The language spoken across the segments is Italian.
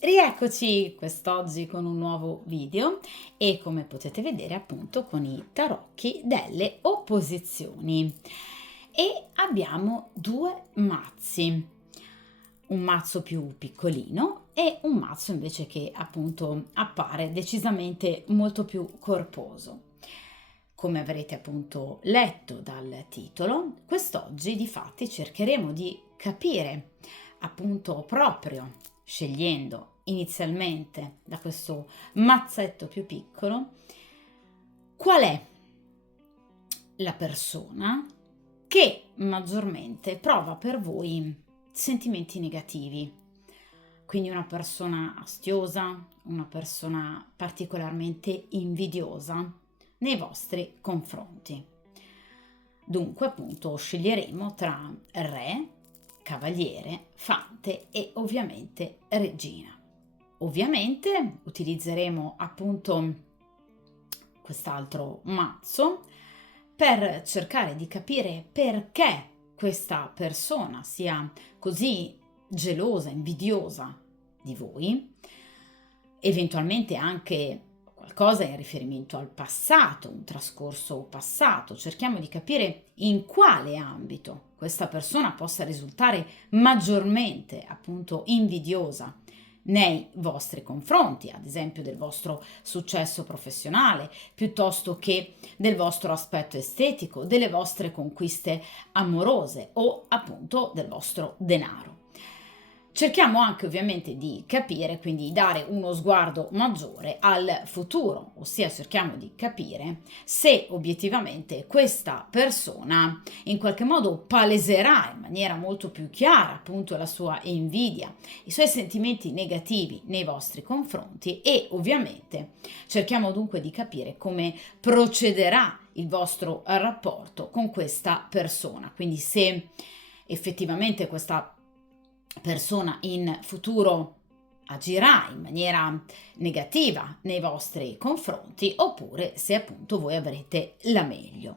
Rieccoci quest'oggi con un nuovo video e come potete vedere appunto con i tarocchi delle opposizioni e abbiamo due mazzi, un mazzo più piccolino e un mazzo invece che appunto appare decisamente molto più corposo. Come avrete appunto letto dal titolo, quest'oggi difatti cercheremo di capire appunto proprio scegliendo inizialmente da questo mazzetto più piccolo qual è la persona che maggiormente prova per voi sentimenti negativi. Quindi una persona astiosa, una persona particolarmente invidiosa nei vostri confronti. Dunque appunto sceglieremo tra re, cavaliere, fante e ovviamente regina. Ovviamente utilizzeremo appunto quest'altro mazzo per cercare di capire perché questa persona sia così gelosa, invidiosa di voi, eventualmente anche qualcosa in riferimento al passato, un trascorso passato. Cerchiamo di capire in quale ambito questa persona possa risultare maggiormente appunto invidiosa nei vostri confronti, ad esempio del vostro successo professionale, piuttosto che del vostro aspetto estetico, delle vostre conquiste amorose o appunto del vostro denaro. Cerchiamo anche ovviamente di capire, quindi dare uno sguardo maggiore al futuro, ossia cerchiamo di capire se obiettivamente questa persona in qualche modo paleserà in maniera molto più chiara appunto la sua invidia, i suoi sentimenti negativi nei vostri confronti e ovviamente cerchiamo dunque di capire come procederà il vostro rapporto con questa persona, quindi se effettivamente questa persona in futuro agirà in maniera negativa nei vostri confronti oppure se appunto voi avrete la meglio.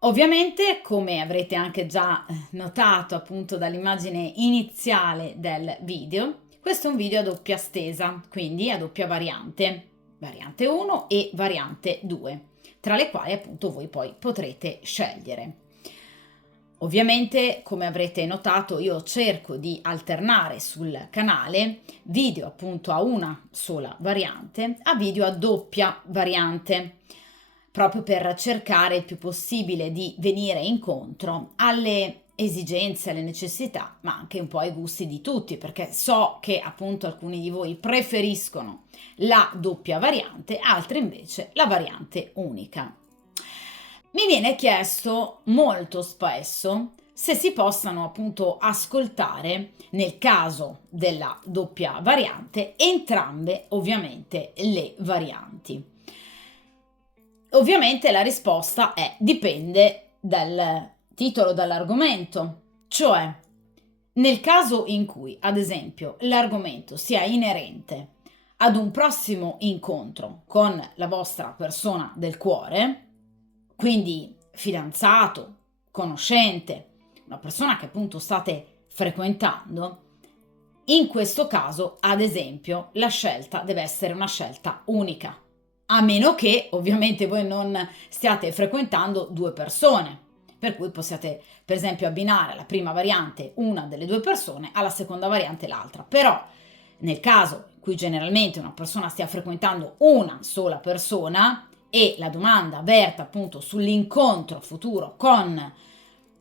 Ovviamente, come avrete anche già notato appunto dall'immagine iniziale del video, questo è un video a doppia stesa, quindi a doppia variante, variante 1 e variante 2, tra le quali appunto voi poi potrete scegliere. Ovviamente, come avrete notato, io cerco di alternare sul canale video appunto a una sola variante a video a doppia variante, proprio per cercare il più possibile di venire incontro alle esigenze, alle necessità, ma anche un po' ai gusti di tutti, perché so che appunto alcuni di voi preferiscono la doppia variante, altri invece la variante unica. Mi viene chiesto molto spesso se si possano appunto ascoltare, nel caso della doppia variante, entrambe ovviamente le varianti. Ovviamente la risposta è dipende dal titolo, dall'argomento, cioè nel caso in cui, ad esempio, l'argomento sia inerente ad un prossimo incontro con la vostra persona del cuore, quindi fidanzato, conoscente, una persona che appunto state frequentando, in questo caso, ad esempio, la scelta deve essere una scelta unica, a meno che ovviamente voi non stiate frequentando due persone, per cui possiate per esempio abbinare alla prima variante una delle due persone, alla seconda variante l'altra. Però nel caso in cui generalmente una persona stia frequentando una sola persona e la domanda verta appunto sull'incontro futuro con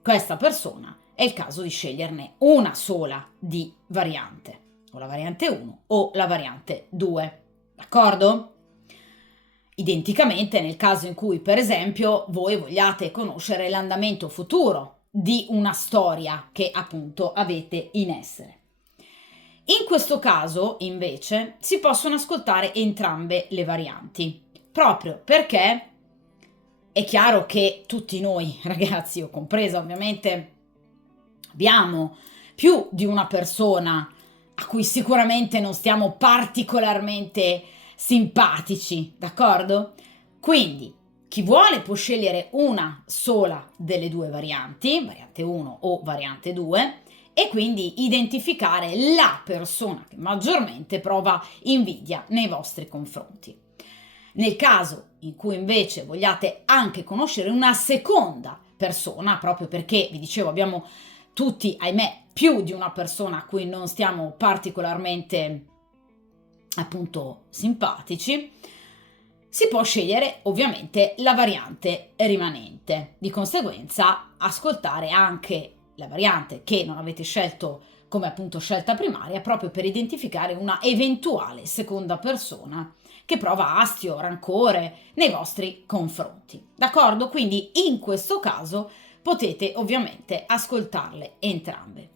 questa persona, è il caso di sceglierne una sola di variante, o la variante 1 o la variante 2, d'accordo? Identicamente nel caso in cui, per esempio, voi vogliate conoscere l'andamento futuro di una storia che appunto avete in essere. In questo caso, invece, si possono ascoltare entrambe le varianti, proprio perché è chiaro che tutti noi, ragazzi, io compresa ovviamente, abbiamo più di una persona a cui sicuramente non stiamo particolarmente simpatici, d'accordo? Quindi chi vuole può scegliere una sola delle due varianti, variante 1 o variante 2, e quindi identificare la persona che maggiormente prova invidia nei vostri confronti. Nel caso in cui invece vogliate anche conoscere una seconda persona, proprio perché vi dicevo abbiamo tutti, ahimè, più di una persona a cui non stiamo particolarmente appunto simpatici, si può scegliere ovviamente la variante rimanente. Di conseguenza ascoltare anche la variante che non avete scelto come appunto scelta primaria, proprio per identificare una eventuale seconda persona che prova astio, rancore nei vostri confronti. D'accordo? Quindi in questo caso potete ovviamente ascoltarle entrambe.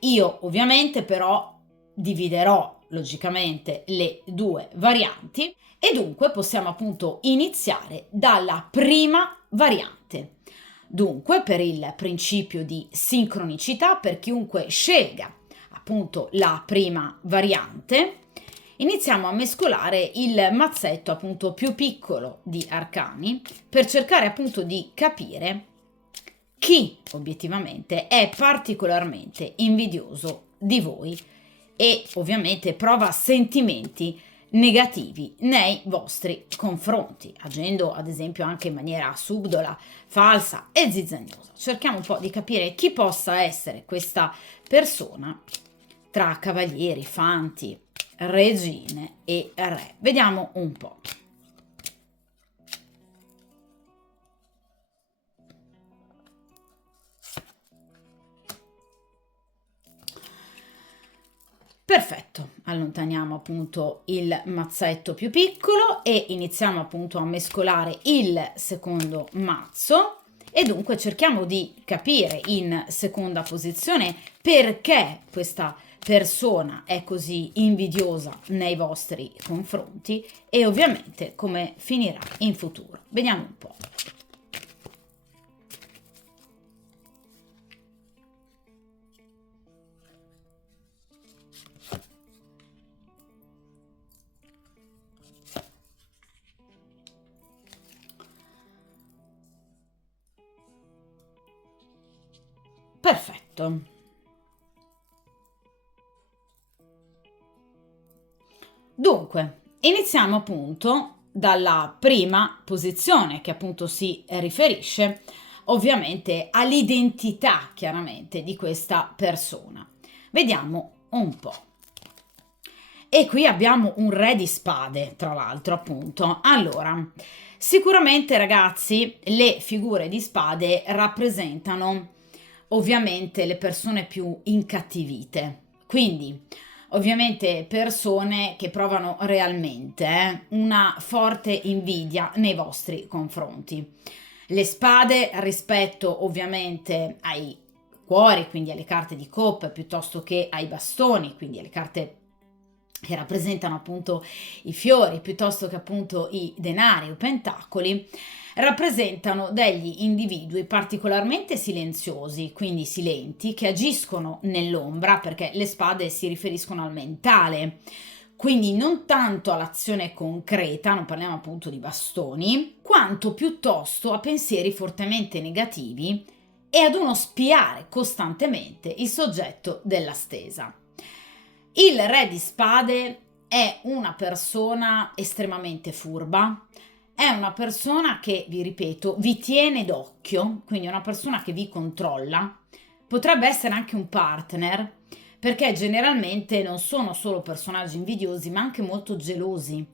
Io ovviamente però dividerò logicamente le due varianti e dunque possiamo appunto iniziare dalla prima variante. Dunque, per il principio di sincronicità, per chiunque scelga appunto la prima variante, iniziamo a mescolare il mazzetto appunto più piccolo di arcani per cercare appunto di capire chi obiettivamente è particolarmente invidioso di voi e ovviamente prova sentimenti negativi nei vostri confronti, agendo ad esempio anche in maniera subdola, falsa e zizzagnosa. Cerchiamo un po' di capire chi possa essere questa persona tra cavalieri, fanti, regine e re. Vediamo un po'. Perfetto, allontaniamo appunto il mazzetto più piccolo e iniziamo appunto a mescolare il secondo mazzo e dunque cerchiamo di capire in seconda posizione perché questa persona è così invidiosa nei vostri confronti e ovviamente come finirà in futuro. Vediamo un po'. Perfetto. Dunque, iniziamo appunto dalla prima posizione che appunto si riferisce ovviamente all'identità chiaramente di questa persona. Vediamo un po'. E qui abbiamo un re di spade, tra l'altro, appunto. Allora, sicuramente ragazzi, le figure di spade rappresentano ovviamente le persone più incattivite. Quindi, ovviamente persone che provano realmente una forte invidia nei vostri confronti. Le spade rispetto ovviamente ai cuori, quindi alle carte di coppe, piuttosto che ai bastoni, quindi alle carte che rappresentano appunto i fiori, piuttosto che appunto i denari o pentacoli, rappresentano degli individui particolarmente silenziosi, quindi silenti, che agiscono nell'ombra, perché le spade si riferiscono al mentale, quindi non tanto all'azione concreta, non parliamo appunto di bastoni, quanto piuttosto a pensieri fortemente negativi e ad uno spiare costantemente il soggetto della stesa. Il re di spade è una persona estremamente furba, è una persona che, vi ripeto, vi tiene d'occhio, quindi è una persona che vi controlla, potrebbe essere anche un partner, perché generalmente non sono solo personaggi invidiosi, ma anche molto gelosi.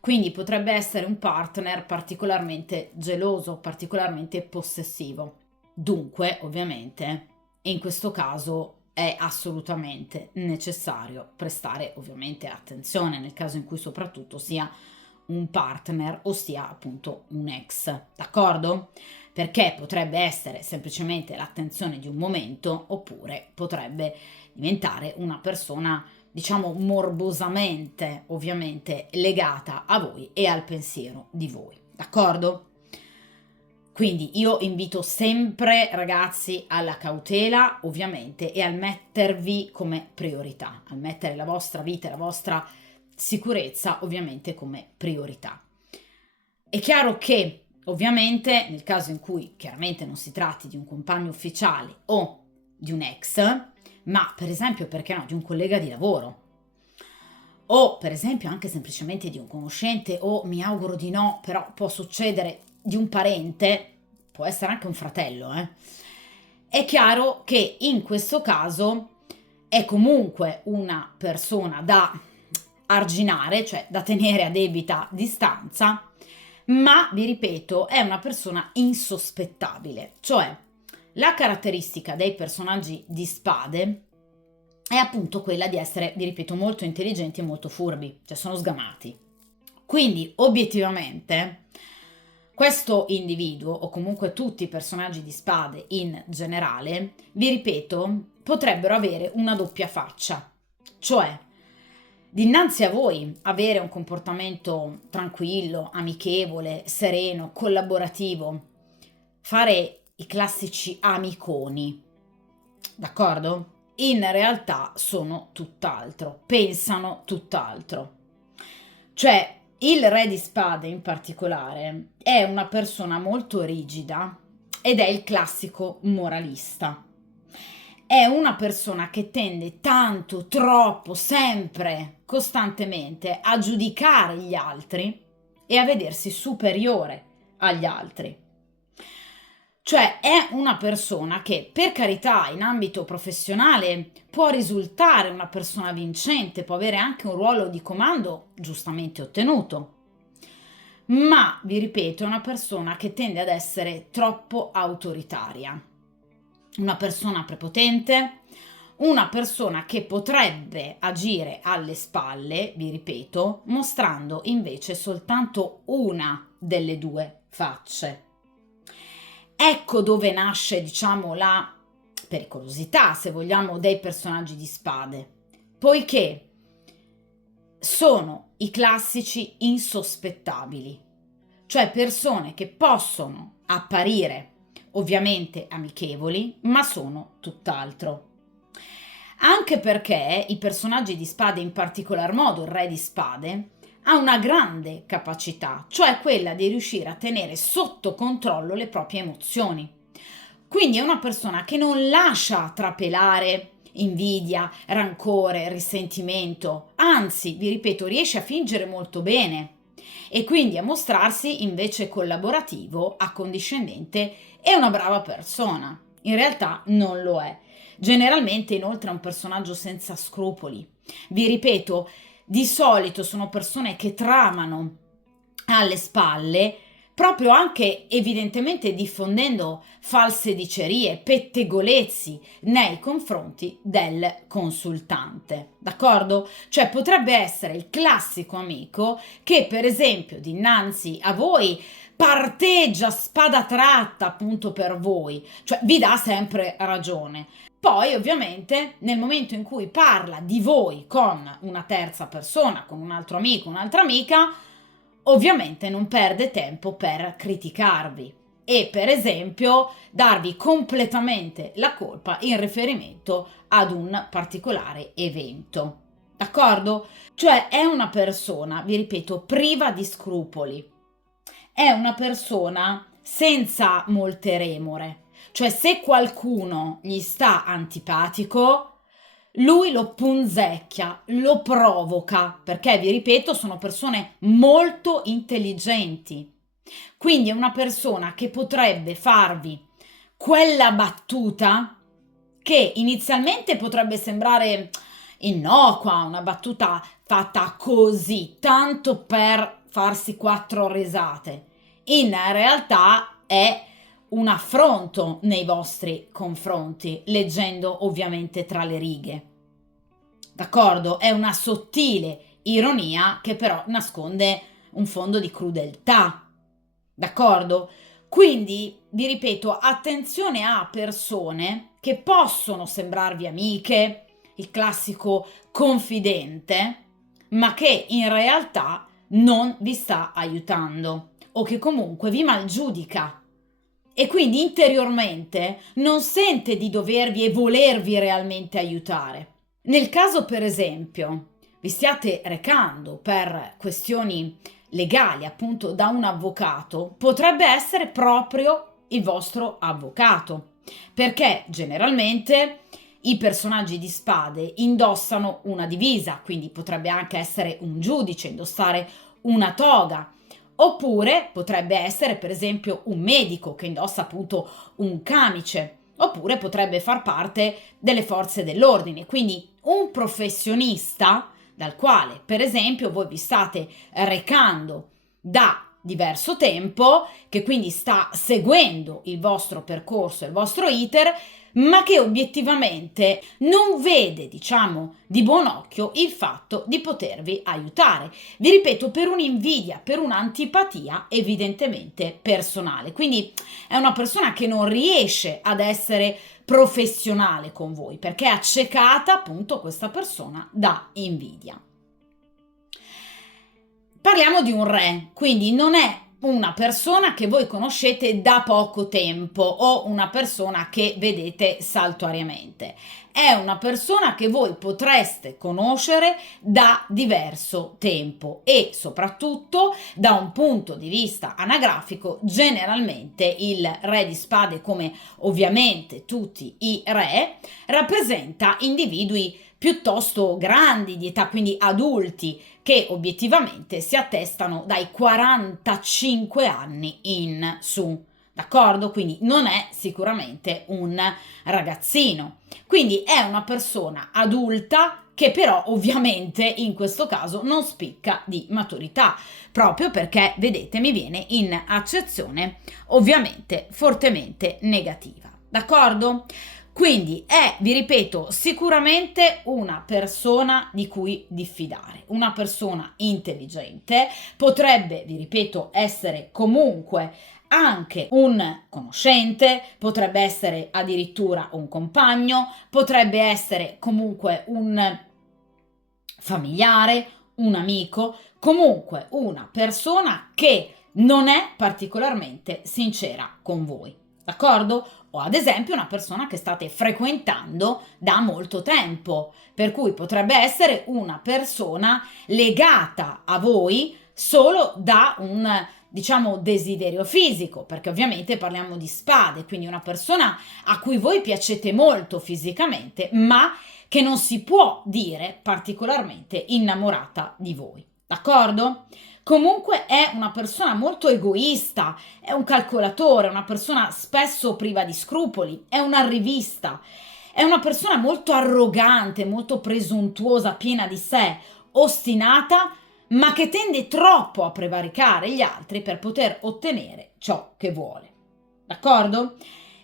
Quindi potrebbe essere un partner particolarmente geloso, particolarmente possessivo. Dunque, ovviamente, in questo caso è assolutamente necessario prestare ovviamente attenzione nel caso in cui soprattutto sia un partner o sia appunto un ex, d'accordo? Perché potrebbe essere semplicemente l'attenzione di un momento oppure potrebbe diventare una persona diciamo morbosamente ovviamente legata a voi e al pensiero di voi, d'accordo? Quindi io invito sempre ragazzi alla cautela ovviamente e al mettervi come priorità, al mettere la vostra vita e la vostra sicurezza ovviamente come priorità. È chiaro che ovviamente nel caso in cui chiaramente non si tratti di un compagno ufficiale o di un ex, ma per esempio, perché no, di un collega di lavoro, o per esempio anche semplicemente di un conoscente, o mi auguro di no, però può succedere di un parente, può essere anche un fratello, è chiaro che in questo caso è comunque una persona da arginare, cioè da tenere a debita distanza, ma vi ripeto, è una persona insospettabile, cioè la caratteristica dei personaggi di spade è appunto quella di essere, vi ripeto, molto intelligenti e molto furbi, cioè sono sgamati. Quindi, obiettivamente, questo individuo, o comunque tutti i personaggi di spade in generale, vi ripeto, potrebbero avere una doppia faccia, cioè dinanzi a voi avere un comportamento tranquillo, amichevole, sereno, collaborativo, fare i classici amiconi, d'accordo? In realtà sono tutt'altro, pensano tutt'altro. Cioè, il re di spade in particolare è una persona molto rigida ed è il classico moralista. È una persona che tende tanto, troppo, sempre, costantemente a giudicare gli altri e a vedersi superiore agli altri. Cioè è una persona che, per carità, in ambito professionale può risultare una persona vincente, può avere anche un ruolo di comando giustamente ottenuto, ma, vi ripeto, è una persona che tende ad essere troppo autoritaria, una persona prepotente, una persona che potrebbe agire alle spalle, vi ripeto, mostrando invece soltanto una delle due facce. Ecco dove nasce, diciamo, la pericolosità, se vogliamo, dei personaggi di spade, poiché sono i classici insospettabili, cioè persone che possono apparire ovviamente amichevoli, ma sono tutt'altro. Anche perché i personaggi di spade, in particolar modo il re di spade, ha una grande capacità, cioè quella di riuscire a tenere sotto controllo le proprie emozioni. Quindi è una persona che non lascia trapelare invidia, rancore, risentimento, anzi, vi ripeto, riesce a fingere molto bene e quindi a mostrarsi invece collaborativo, accondiscendente e una brava persona. In realtà non lo è. Generalmente inoltre è un personaggio senza scrupoli. Vi ripeto, di solito sono persone che tramano alle spalle, proprio anche evidentemente diffondendo false dicerie, pettegolezzi nei confronti del consultante, d'accordo? Cioè potrebbe essere il classico amico che per esempio dinanzi a voi parteggia spada tratta appunto per voi, cioè vi dà sempre ragione. Poi ovviamente nel momento in cui parla di voi con una terza persona, con un altro amico, un'altra amica, ovviamente non perde tempo per criticarvi e per esempio darvi completamente la colpa in riferimento ad un particolare evento. D'accordo? Cioè è una persona, vi ripeto, priva di scrupoli. È una persona senza molte remore. Cioè se qualcuno gli sta antipatico, lui lo punzecchia, lo provoca, perché vi ripeto, sono persone molto intelligenti. Quindi è una persona che potrebbe farvi quella battuta che inizialmente potrebbe sembrare innocua, una battuta fatta così, tanto per farsi quattro risate. In realtà è un affronto nei vostri confronti, leggendo ovviamente tra le righe. D'accordo? È una sottile ironia che però nasconde un fondo di crudeltà. D'accordo? Quindi, vi ripeto, attenzione a persone che possono sembrarvi amiche, il classico confidente, ma che in realtà non vi sta aiutando o che comunque vi malgiudica e quindi interiormente non sente di dovervi e volervi realmente aiutare. Nel caso, per esempio, vi stiate recando per questioni legali, appunto, da un avvocato, potrebbe essere proprio il vostro avvocato, perché generalmente i personaggi di spade indossano una divisa, quindi potrebbe anche essere un giudice, indossare una toga, oppure potrebbe essere per esempio un medico che indossa appunto un camice, oppure potrebbe far parte delle forze dell'ordine, quindi un professionista dal quale per esempio voi vi state recando da diverso tempo, che quindi sta seguendo il vostro percorso, il vostro iter, ma che obiettivamente non vede, diciamo, di buon occhio il fatto di potervi aiutare. Vi ripeto, per un'invidia, per un'antipatia evidentemente personale. Quindi è una persona che non riesce ad essere professionale con voi perché è accecata appunto questa persona da invidia. Parliamo di un re, quindi non è una persona che voi conoscete da poco tempo o una persona che vedete saltuariamente. È una persona che voi potreste conoscere da diverso tempo e soprattutto da un punto di vista anagrafico, generalmente il re di spade, come ovviamente tutti i re, rappresenta individui piuttosto grandi di età, quindi adulti, che obiettivamente si attestano dai 45 anni in su. D'accordo? Quindi non è sicuramente un ragazzino. Quindi è una persona adulta che però ovviamente in questo caso non spicca di maturità, proprio perché, vedete, mi viene in accezione ovviamente fortemente negativa. D'accordo? Quindi è, vi ripeto, sicuramente una persona di cui diffidare, una persona intelligente, potrebbe, vi ripeto, essere comunque anche un conoscente, potrebbe essere addirittura un compagno, potrebbe essere comunque un familiare, un amico, comunque una persona che non è particolarmente sincera con voi, d'accordo? O ad esempio una persona che state frequentando da molto tempo, per cui potrebbe essere una persona legata a voi solo da un, diciamo, desiderio fisico, perché ovviamente parliamo di spade, quindi una persona a cui voi piacete molto fisicamente, ma che non si può dire particolarmente innamorata di voi, d'accordo? Comunque è una persona molto egoista, è un calcolatore, una persona spesso priva di scrupoli, è un arrivista, è una persona molto arrogante, molto presuntuosa, piena di sé, ostinata, ma che tende troppo a prevaricare gli altri per poter ottenere ciò che vuole. D'accordo?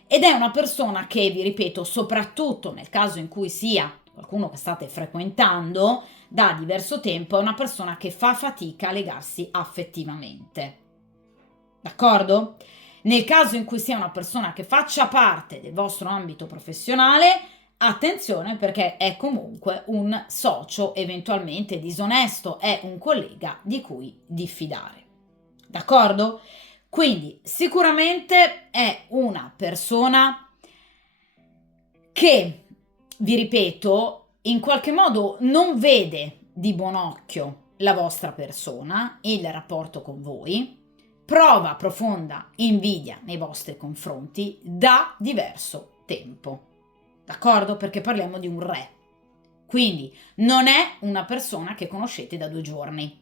Ed è una persona che, vi ripeto, soprattutto nel caso in cui sia qualcuno che state frequentando da diverso tempo, è una persona che fa fatica a legarsi affettivamente. D'accordo? Nel caso in cui sia una persona che faccia parte del vostro ambito professionale, attenzione perché è comunque un socio eventualmente disonesto, è un collega di cui diffidare. D'accordo? Quindi sicuramente è una persona che, vi ripeto, in qualche modo non vede di buon occhio la vostra persona, il rapporto con voi, prova profonda invidia nei vostri confronti da diverso tempo. D'accordo? Perché parliamo di un re. Quindi non è una persona che conoscete da 2 giorni.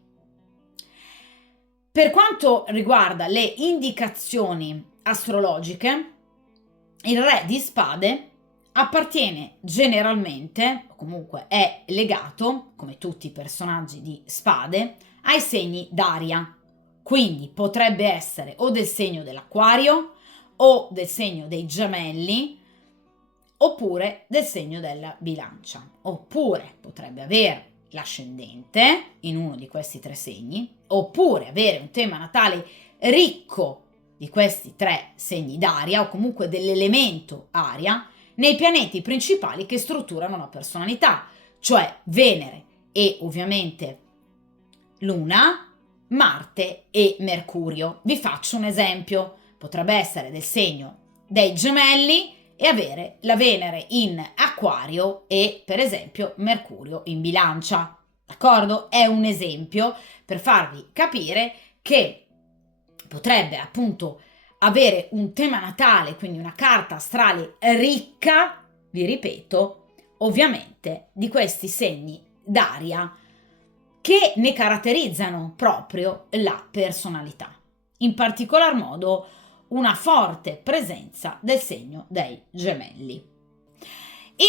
Per quanto riguarda le indicazioni astrologiche, il re di spade appartiene generalmente, o comunque è legato, come tutti i personaggi di spade, ai segni d'aria. Quindi potrebbe essere o del segno dell'Acquario o del segno dei Gemelli oppure del segno della Bilancia. Oppure potrebbe avere l'ascendente in uno di questi 3 segni, oppure avere un tema natale ricco di questi 3 segni d'aria o comunque dell'elemento aria nei pianeti principali che strutturano la personalità, cioè Venere e ovviamente Luna, Marte e Mercurio. Vi faccio un esempio: potrebbe essere del segno dei Gemelli e avere la Venere in Acquario e per esempio Mercurio in Bilancia. D'accordo? È un esempio per farvi capire che potrebbe appunto avere un tema natale, quindi una carta astrale ricca, vi ripeto, ovviamente di questi segni d'aria che ne caratterizzano proprio la personalità. In particolar modo una forte presenza del segno dei Gemelli.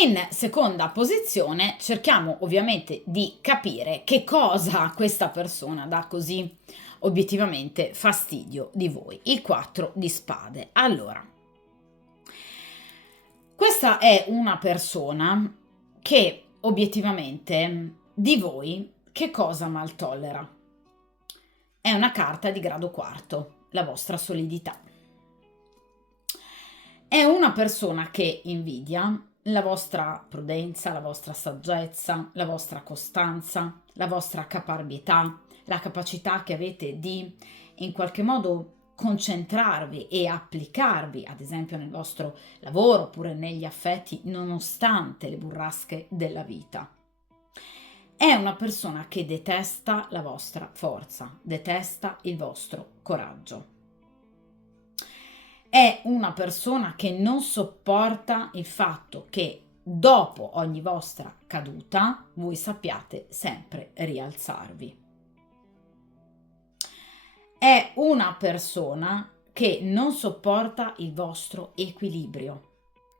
In seconda posizione cerchiamo ovviamente di capire che cosa questa persona dà così obiettivamente fastidio di voi. Il 4 di spade. Allora, questa è una persona che obiettivamente di voi che cosa mal tollera? È una carta di grado quarto, la vostra solidità. È una persona che invidia la vostra prudenza, la vostra saggezza, la vostra costanza, la vostra caparbietà, la capacità che avete di in qualche modo concentrarvi e applicarvi, ad esempio nel vostro lavoro oppure negli affetti, nonostante le burrasche della vita. È una persona che detesta la vostra forza, detesta il vostro coraggio. È una persona che non sopporta il fatto che dopo ogni vostra caduta voi sappiate sempre rialzarvi. È una persona che non sopporta il vostro equilibrio,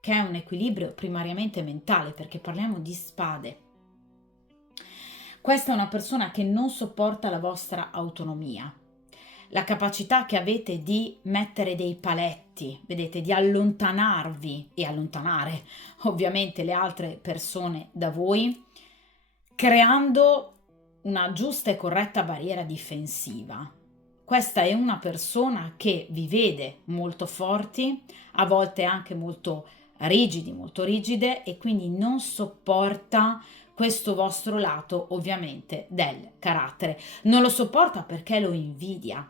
che è un equilibrio primariamente mentale, perché parliamo di spade. Questa è una persona che non sopporta la vostra autonomia, la capacità che avete di mettere dei paletti, vedete, di allontanarvi e allontanare ovviamente le altre persone da voi, creando una giusta e corretta barriera difensiva. Questa è una persona che vi vede molto forti, a volte anche molto rigidi, molto rigide, e quindi non sopporta questo vostro lato ovviamente del carattere. Non lo sopporta perché lo invidia,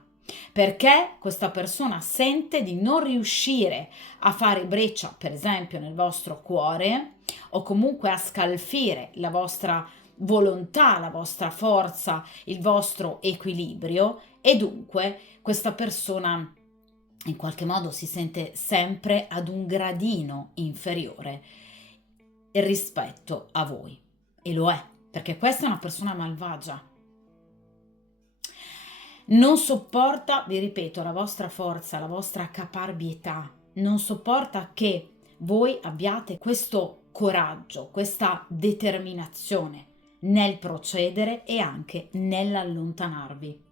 perché questa persona sente di non riuscire a fare breccia, per esempio, nel vostro cuore o comunque a scalfire la vostra volontà, la vostra forza, il vostro equilibrio, e dunque questa persona in qualche modo si sente sempre ad un gradino inferiore rispetto a voi. E lo è, perché questa è una persona malvagia. Non sopporta, vi ripeto, la vostra forza, la vostra caparbietà, non sopporta che voi abbiate questo coraggio, questa determinazione nel procedere e anche nell'allontanarvi.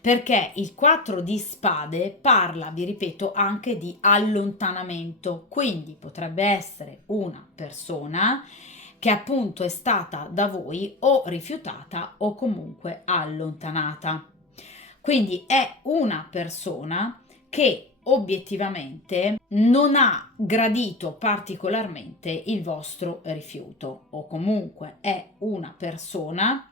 Perché il 4 di spade parla, vi ripeto, anche di allontanamento, quindi potrebbe essere una persona che appunto è stata da voi o rifiutata o comunque allontanata. Quindi è una persona che obiettivamente non ha gradito particolarmente il vostro rifiuto, o comunque è una persona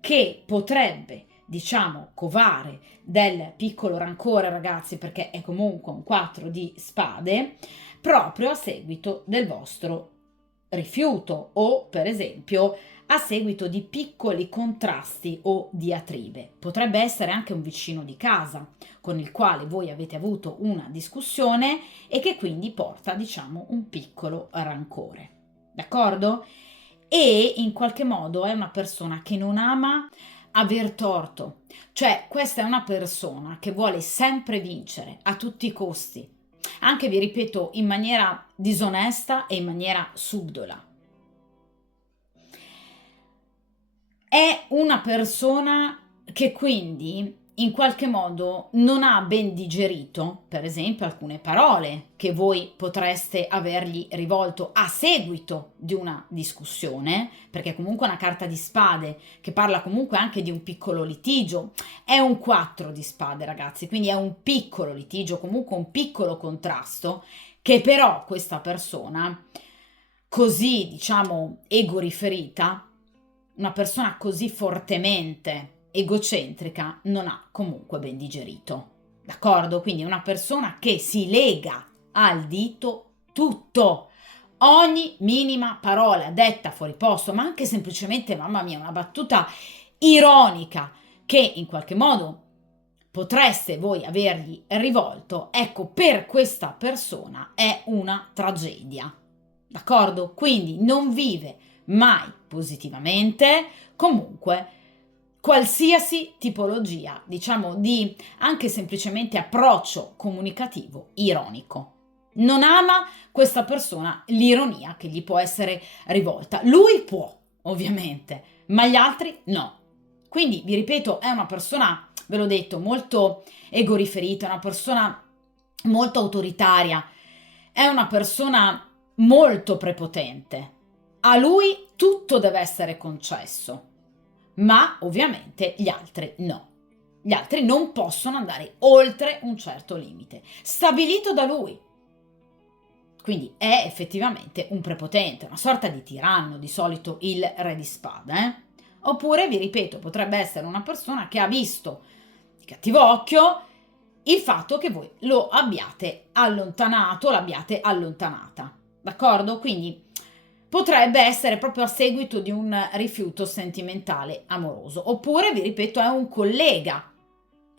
che potrebbe, diciamo, covare del piccolo rancore, ragazzi, perché è comunque un 4 di spade, proprio a seguito del vostro rifiuto o, per esempio, a seguito di piccoli contrasti o diatribe. Potrebbe essere anche un vicino di casa con il quale voi avete avuto una discussione e che quindi porta, diciamo, un piccolo rancore. D'accordo? E in qualche modo è una persona che non ama aver torto, cioè questa è una persona che vuole sempre vincere a tutti i costi, anche, vi ripeto, in maniera disonesta e in maniera subdola. È una persona che quindi in qualche modo non ha ben digerito, per esempio, alcune parole che voi potreste avergli rivolto a seguito di una discussione, perché comunque è una carta di spade che parla comunque anche di un piccolo litigio. È un 4 di spade, ragazzi, quindi è un piccolo litigio, comunque un piccolo contrasto che però questa persona così, diciamo, egoriferita, una persona così fortemente egocentrica non ha comunque ben digerito. D'accordo? Quindi è una persona che si lega al dito tutto. Ogni minima parola detta fuori posto, ma anche semplicemente, mamma mia, una battuta ironica che in qualche modo potreste voi avergli rivolto, ecco, per questa persona è una tragedia. d'accordo? Quindi non vive mai positivamente, comunque qualsiasi tipologia, diciamo, di anche semplicemente approccio comunicativo ironico. Non ama questa persona l'ironia che gli può essere rivolta. Lui può, ovviamente, ma gli altri no. Quindi, vi ripeto, è una persona, ve l'ho detto, molto egoriferita, una persona molto autoritaria, è una persona molto prepotente. A lui tutto deve essere concesso, ma ovviamente gli altri no. Gli altri non possono andare oltre un certo limite, stabilito da lui. Quindi è effettivamente un prepotente, una sorta di tiranno, di solito il re di spade. Oppure, vi ripeto, potrebbe essere una persona che ha visto di cattivo occhio il fatto che voi lo abbiate allontanato, l'abbiate allontanata. D'accordo? Quindi potrebbe essere proprio a seguito di un rifiuto sentimentale amoroso. Oppure, vi ripeto, è un collega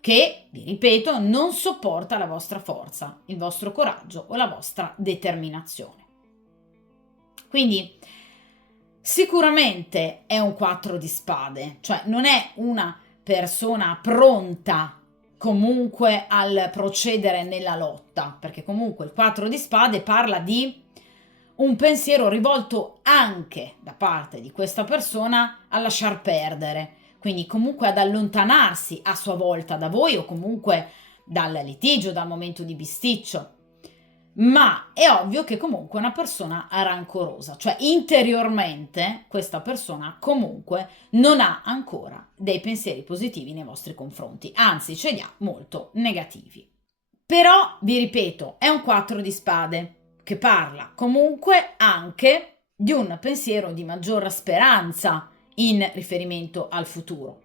che, vi ripeto, non sopporta la vostra forza, il vostro coraggio o la vostra determinazione. Quindi sicuramente è un 4 di spade, cioè non è una persona pronta comunque al procedere nella lotta, perché comunque il 4 di spade parla di un pensiero rivolto anche da parte di questa persona a lasciar perdere, quindi comunque ad allontanarsi a sua volta da voi o comunque dal litigio, dal momento di bisticcio. Ma è ovvio che comunque è una persona rancorosa, cioè interiormente questa persona comunque non ha ancora dei pensieri positivi nei vostri confronti, anzi ce li ha molto negativi. Però, vi ripeto, è un 4 di spade che parla comunque anche di un pensiero di maggior speranza in riferimento al futuro.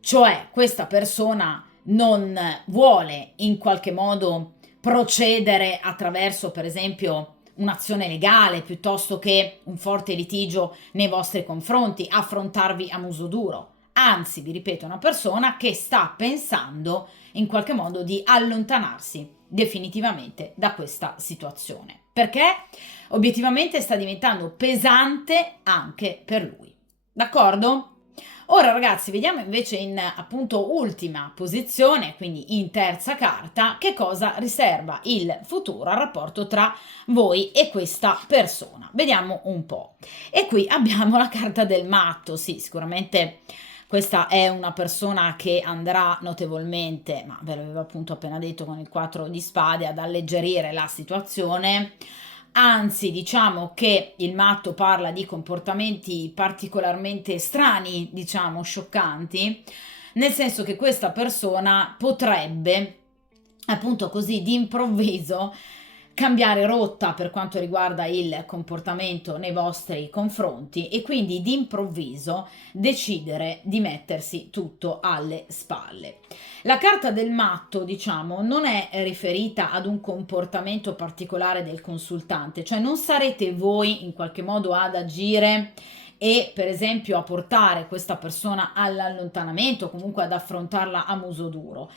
Cioè, questa persona non vuole in qualche modo procedere attraverso, per esempio, un'azione legale piuttosto che un forte litigio nei vostri confronti, affrontarvi a muso duro. Anzi, vi ripeto, è una persona che sta pensando in qualche modo di allontanarsi definitivamente da questa situazione, perché obiettivamente sta diventando pesante anche per lui. D'accordo? Ora ragazzi, vediamo invece in appunto ultima posizione, quindi in terza carta, che cosa riserva il futuro al rapporto tra voi e questa persona. Vediamo un po'. E qui abbiamo la carta del matto, sì, sicuramente questa è una persona che andrà notevolmente, ma ve l'avevo appunto appena detto con il 4 di spade, ad alleggerire la situazione. Anzi, diciamo che il matto parla di comportamenti particolarmente strani, diciamo scioccanti, nel senso che questa persona potrebbe, appunto così d'improvviso, cambiare rotta per quanto riguarda il comportamento nei vostri confronti e quindi d'improvviso decidere di mettersi tutto alle spalle. La carta del matto, diciamo, non è riferita ad un comportamento particolare del consultante, cioè non sarete voi in qualche modo ad agire e per esempio a portare questa persona all'allontanamento, comunque ad affrontarla a muso duro.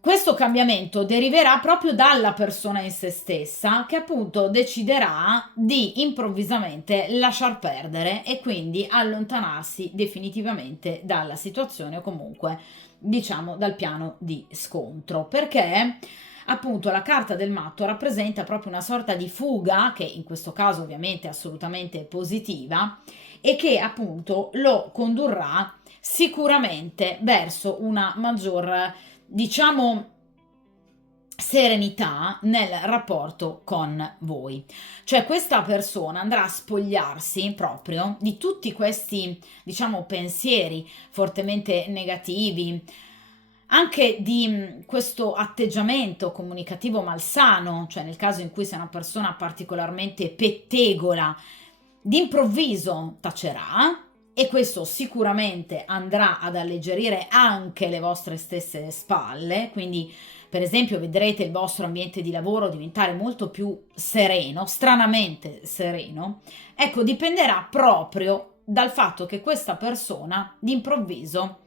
Questo cambiamento deriverà proprio dalla persona in se stessa che appunto deciderà di improvvisamente lasciar perdere e quindi allontanarsi definitivamente dalla situazione o comunque diciamo dal piano di scontro, perché appunto la carta del matto rappresenta proprio una sorta di fuga che in questo caso ovviamente è assolutamente positiva e che appunto lo condurrà sicuramente verso una maggior, diciamo, serenità nel rapporto con voi. Cioè questa persona andrà a spogliarsi proprio di tutti questi, diciamo, pensieri fortemente negativi, anche di questo atteggiamento comunicativo malsano, cioè nel caso in cui sia una persona particolarmente pettegola, d'improvviso tacerà e questo sicuramente andrà ad alleggerire anche le vostre stesse spalle, quindi per esempio vedrete il vostro ambiente di lavoro diventare molto più sereno, stranamente sereno. Ecco, dipenderà proprio dal fatto che questa persona d'improvviso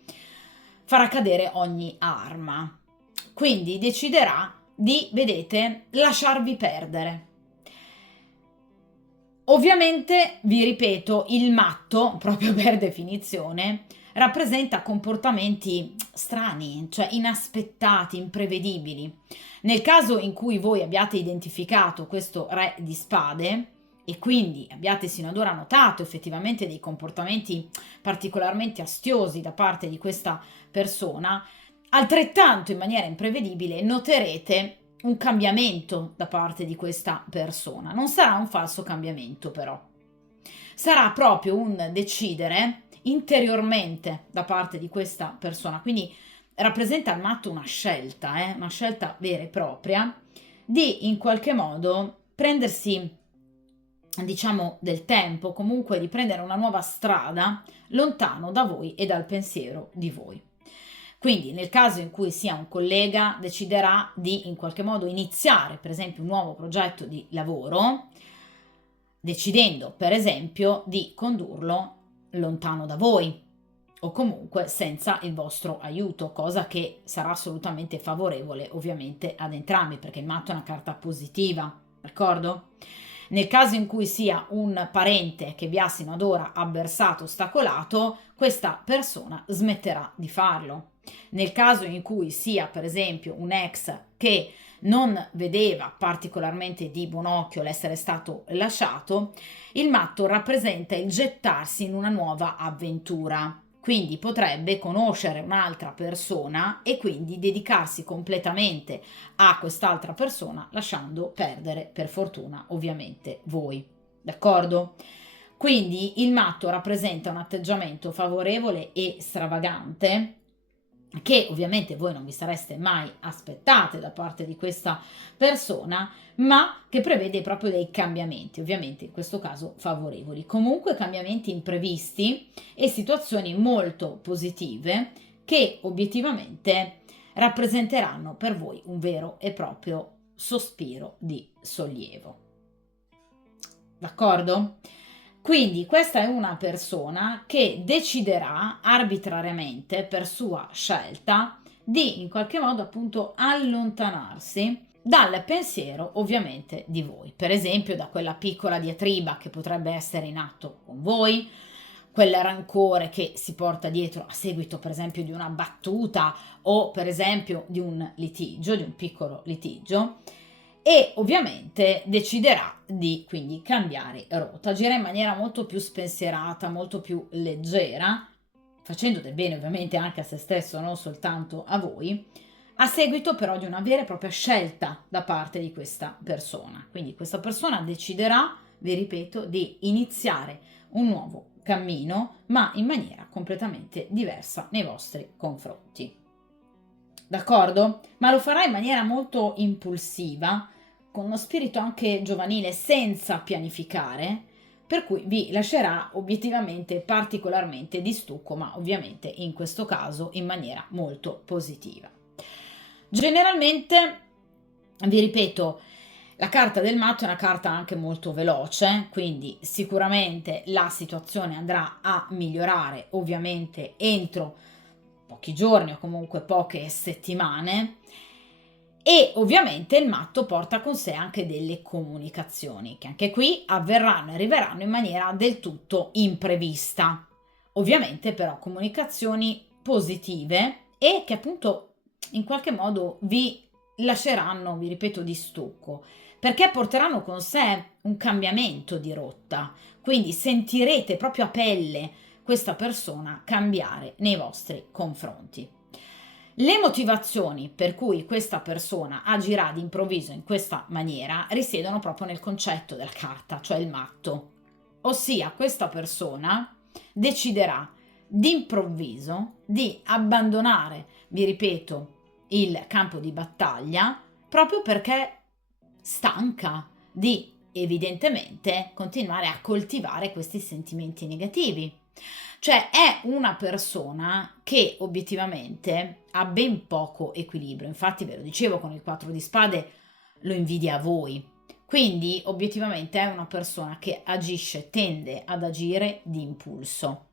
farà cadere ogni arma. Quindi deciderà di, vedete, lasciarvi perdere. Ovviamente, vi ripeto, il matto, proprio per definizione, rappresenta comportamenti strani, cioè inaspettati, imprevedibili. Nel caso in cui voi abbiate identificato questo re di spade e quindi abbiate sino ad ora notato effettivamente dei comportamenti particolarmente astiosi da parte di questa persona, altrettanto in maniera imprevedibile noterete un cambiamento da parte di questa persona. Non sarà un falso cambiamento, però. Sarà proprio un decidere interiormente da parte di questa persona. Quindi rappresenta al matto una scelta vera e propria di in qualche modo prendersi, diciamo, del tempo, comunque di prendere una nuova strada lontano da voi e dal pensiero di voi. Quindi nel caso in cui sia un collega, deciderà di in qualche modo iniziare per esempio un nuovo progetto di lavoro, decidendo per esempio di condurlo lontano da voi o comunque senza il vostro aiuto, cosa che sarà assolutamente favorevole ovviamente ad entrambi, perché il matto è una carta positiva, d'accordo? Nel caso in cui sia un parente che vi ha sino ad ora avversato, ostacolato, questa persona smetterà di farlo. Nel caso in cui sia per esempio un ex che non vedeva particolarmente di buon occhio l'essere stato lasciato, il matto rappresenta il gettarsi in una nuova avventura. Quindi potrebbe conoscere un'altra persona e quindi dedicarsi completamente a quest'altra persona, lasciando perdere per fortuna ovviamente voi. D'accordo? Quindi il matto rappresenta un atteggiamento favorevole e stravagante che ovviamente voi non vi sareste mai aspettate da parte di questa persona, ma che prevede proprio dei cambiamenti, ovviamente in questo caso favorevoli. Comunque cambiamenti imprevisti e situazioni molto positive che obiettivamente rappresenteranno per voi un vero e proprio sospiro di sollievo. D'accordo? Quindi questa è una persona che deciderà arbitrariamente per sua scelta di in qualche modo appunto allontanarsi dal pensiero ovviamente di voi, per esempio da quella piccola diatriba che potrebbe essere in atto con voi, quel rancore che si porta dietro a seguito per esempio di una battuta o per esempio di un litigio, di un piccolo litigio, e ovviamente deciderà di quindi cambiare rotta, agire in maniera molto più spensierata, molto più leggera, facendo del bene ovviamente anche a se stesso, non soltanto a voi, a seguito però di una vera e propria scelta da parte di questa persona. Quindi questa persona deciderà, vi ripeto, di iniziare un nuovo cammino, ma in maniera completamente diversa nei vostri confronti. D'accordo? Ma lo farà in maniera molto impulsiva, con uno spirito anche giovanile, senza pianificare, per cui vi lascerà obiettivamente particolarmente di stucco, ma ovviamente in questo caso in maniera molto positiva. Generalmente, vi ripeto, la carta del matto è una carta anche molto veloce, quindi sicuramente la situazione andrà a migliorare ovviamente entro pochi giorni o comunque poche settimane, e ovviamente il matto porta con sé anche delle comunicazioni che anche qui avverranno e arriveranno in maniera del tutto imprevista. Ovviamente però comunicazioni positive e che appunto in qualche modo vi lasceranno, vi ripeto, di stucco, perché porteranno con sé un cambiamento di rotta. Quindi sentirete proprio a pelle questa persona cambiare nei vostri confronti. Le motivazioni per cui questa persona agirà d'improvviso in questa maniera risiedono proprio nel concetto della carta, cioè il matto. Ossia, questa persona deciderà d'improvviso di abbandonare, vi ripeto, il campo di battaglia proprio perché stanca di evidentemente continuare a coltivare questi sentimenti negativi. Cioè è una persona che obiettivamente ha ben poco equilibrio, infatti ve lo dicevo con il 4 di spade lo invidia a voi, quindi obiettivamente è una persona che agisce, tende ad agire di impulso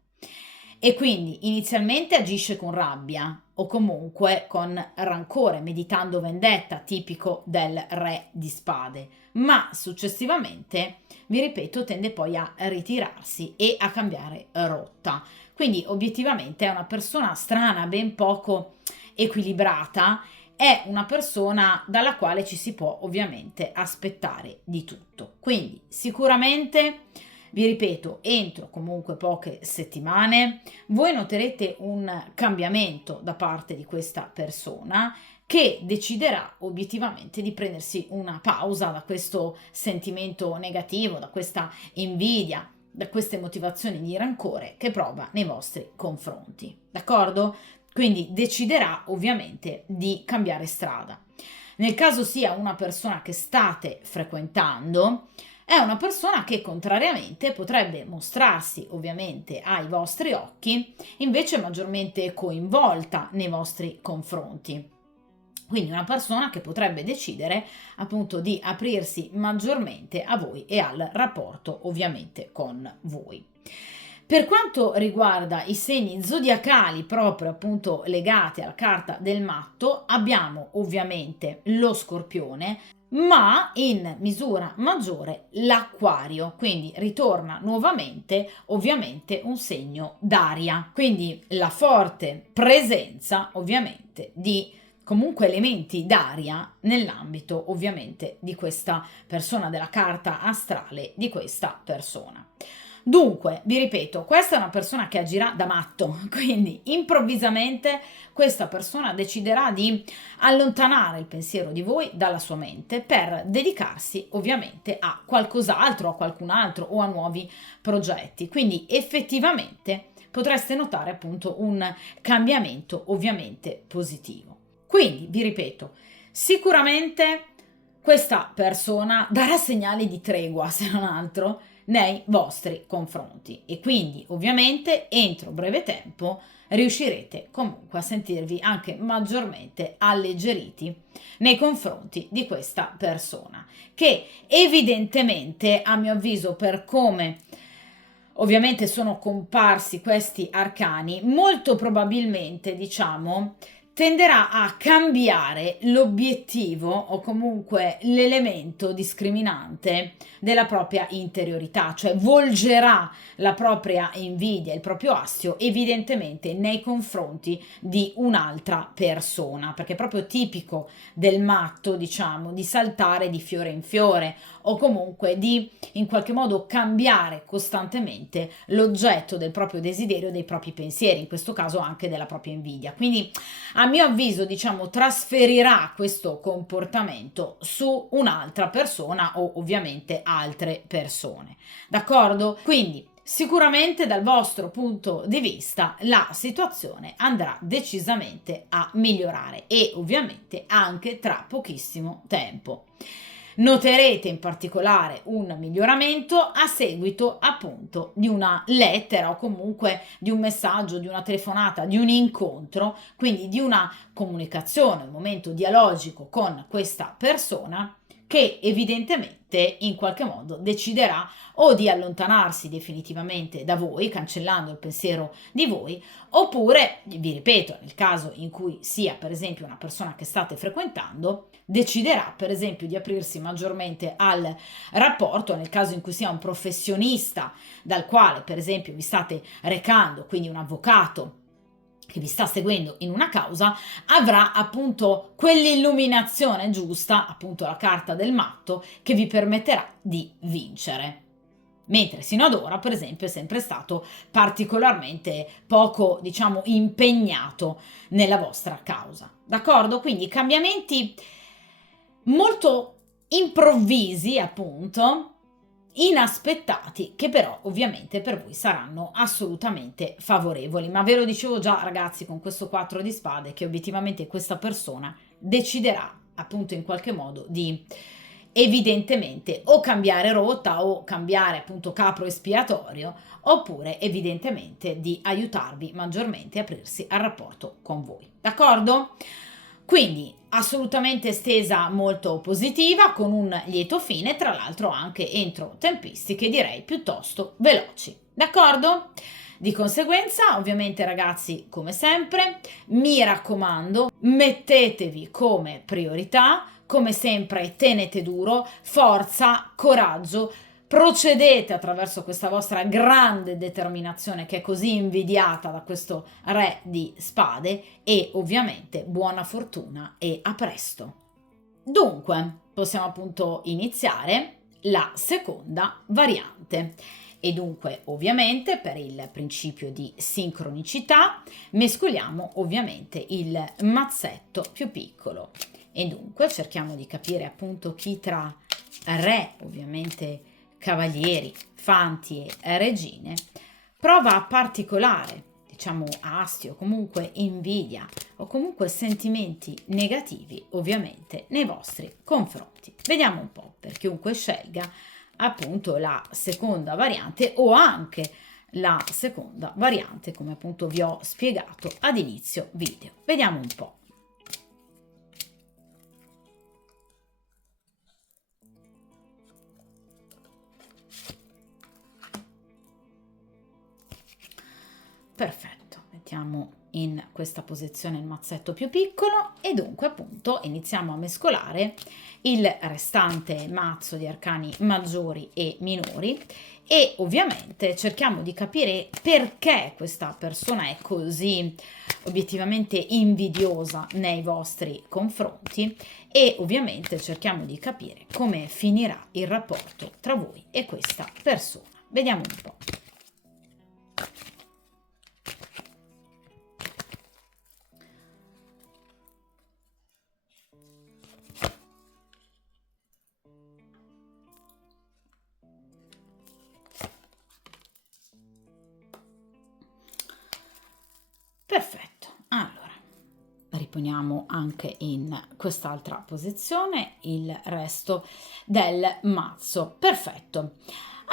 e quindi inizialmente agisce con rabbia o comunque con rancore, meditando vendetta, tipico del re di spade, ma successivamente, vi ripeto, tende poi a ritirarsi e a cambiare rotta. Quindi obiettivamente è una persona strana, ben poco equilibrata, è una persona dalla quale ci si può ovviamente aspettare di tutto. Quindi sicuramente, vi ripeto, entro comunque poche settimane voi noterete un cambiamento da parte di questa persona che deciderà obiettivamente di prendersi una pausa da questo sentimento negativo, da questa invidia, da queste motivazioni di rancore che prova nei vostri confronti. D'accordo? Quindi deciderà ovviamente di cambiare strada. Nel caso sia una persona che state frequentando, è una persona che contrariamente potrebbe mostrarsi ovviamente ai vostri occhi invece maggiormente coinvolta nei vostri confronti. Quindi una persona che potrebbe decidere appunto di aprirsi maggiormente a voi e al rapporto ovviamente con voi. Per quanto riguarda i segni zodiacali proprio appunto legati alla carta del matto, abbiamo ovviamente lo Scorpione, ma in misura maggiore l'Acquario, quindi ritorna nuovamente ovviamente un segno d'aria, quindi la forte presenza ovviamente di comunque elementi d'aria nell'ambito ovviamente di questa persona, della carta astrale di questa persona. Dunque, vi ripeto, questa è una persona che agirà da matto, quindi improvvisamente questa persona deciderà di allontanare il pensiero di voi dalla sua mente per dedicarsi ovviamente a qualcos'altro, a qualcun altro o a nuovi progetti. Quindi effettivamente potreste notare appunto un cambiamento ovviamente positivo. Quindi, vi ripeto, sicuramente questa persona darà segnali di tregua, se non altro, nei vostri confronti e quindi ovviamente entro breve tempo riuscirete comunque a sentirvi anche maggiormente alleggeriti nei confronti di questa persona che evidentemente, a mio avviso, per come ovviamente sono comparsi questi arcani, molto probabilmente diciamo tenderà a cambiare l'obiettivo o comunque l'elemento discriminante della propria interiorità, cioè volgerà la propria invidia, il proprio astio evidentemente nei confronti di un'altra persona, perché è proprio tipico del matto, diciamo, di saltare di fiore in fiore o comunque di in qualche modo cambiare costantemente l'oggetto del proprio desiderio, dei propri pensieri, in questo caso anche della propria invidia. Quindi a mio avviso, diciamo, trasferirà questo comportamento su un'altra persona o ovviamente altre persone. D'accordo? Quindi sicuramente dal vostro punto di vista la situazione andrà decisamente a migliorare e ovviamente anche tra pochissimo tempo. Noterete in particolare un miglioramento a seguito appunto di una lettera o comunque di un messaggio, di una telefonata, di un incontro, quindi di una comunicazione, un momento dialogico con questa persona che evidentemente in qualche modo deciderà o di allontanarsi definitivamente da voi, cancellando il pensiero di voi, oppure, vi ripeto, nel caso in cui sia per esempio una persona che state frequentando, deciderà per esempio di aprirsi maggiormente al rapporto, nel caso in cui sia un professionista dal quale per esempio vi state recando, quindi un avvocato che vi sta seguendo in una causa, avrà appunto quell'illuminazione giusta, appunto la carta del matto, che vi permetterà di vincere. Mentre sino ad ora, per esempio, è sempre stato particolarmente poco, diciamo, impegnato nella vostra causa. D'accordo? Quindi cambiamenti molto improvvisi, appunto, inaspettati, che però ovviamente per voi saranno assolutamente favorevoli. Ma ve lo dicevo già, ragazzi, con questo 4 di spade, che obiettivamente questa persona deciderà appunto in qualche modo di evidentemente o cambiare rotta o cambiare appunto capro espiatorio, oppure evidentemente di aiutarvi maggiormente a aprirsi al rapporto con voi. D'accordo? Quindi assolutamente stesa molto positiva, con un lieto fine, tra l'altro anche entro tempistiche direi piuttosto veloci. D'accordo? Di conseguenza, ovviamente ragazzi, come sempre, mi raccomando, mettetevi come priorità, come sempre tenete duro, forza, coraggio, procedete attraverso questa vostra grande determinazione che è così invidiata da questo re di spade e ovviamente buona fortuna e a presto. Dunque, possiamo appunto iniziare la seconda variante. E dunque, ovviamente, per il principio di sincronicità, mescoliamo ovviamente il mazzetto più piccolo. E dunque cerchiamo di capire appunto chi tra re, ovviamente cavalieri, fanti e regine, prova particolare, diciamo, astio, comunque invidia o comunque sentimenti negativi, ovviamente, nei vostri confronti. Vediamo un po', per chiunque scelga appunto la seconda variante o anche la seconda variante come appunto vi ho spiegato ad inizio video. Vediamo un po'. Perfetto, mettiamo in questa posizione il mazzetto più piccolo e dunque appunto iniziamo a mescolare il restante mazzo di arcani maggiori e minori e ovviamente cerchiamo di capire perché questa persona è così obiettivamente invidiosa nei vostri confronti e ovviamente cerchiamo di capire come finirà il rapporto tra voi e questa persona. Vediamo un po'. Perfetto, allora riponiamo anche in quest'altra posizione il resto del mazzo. Perfetto,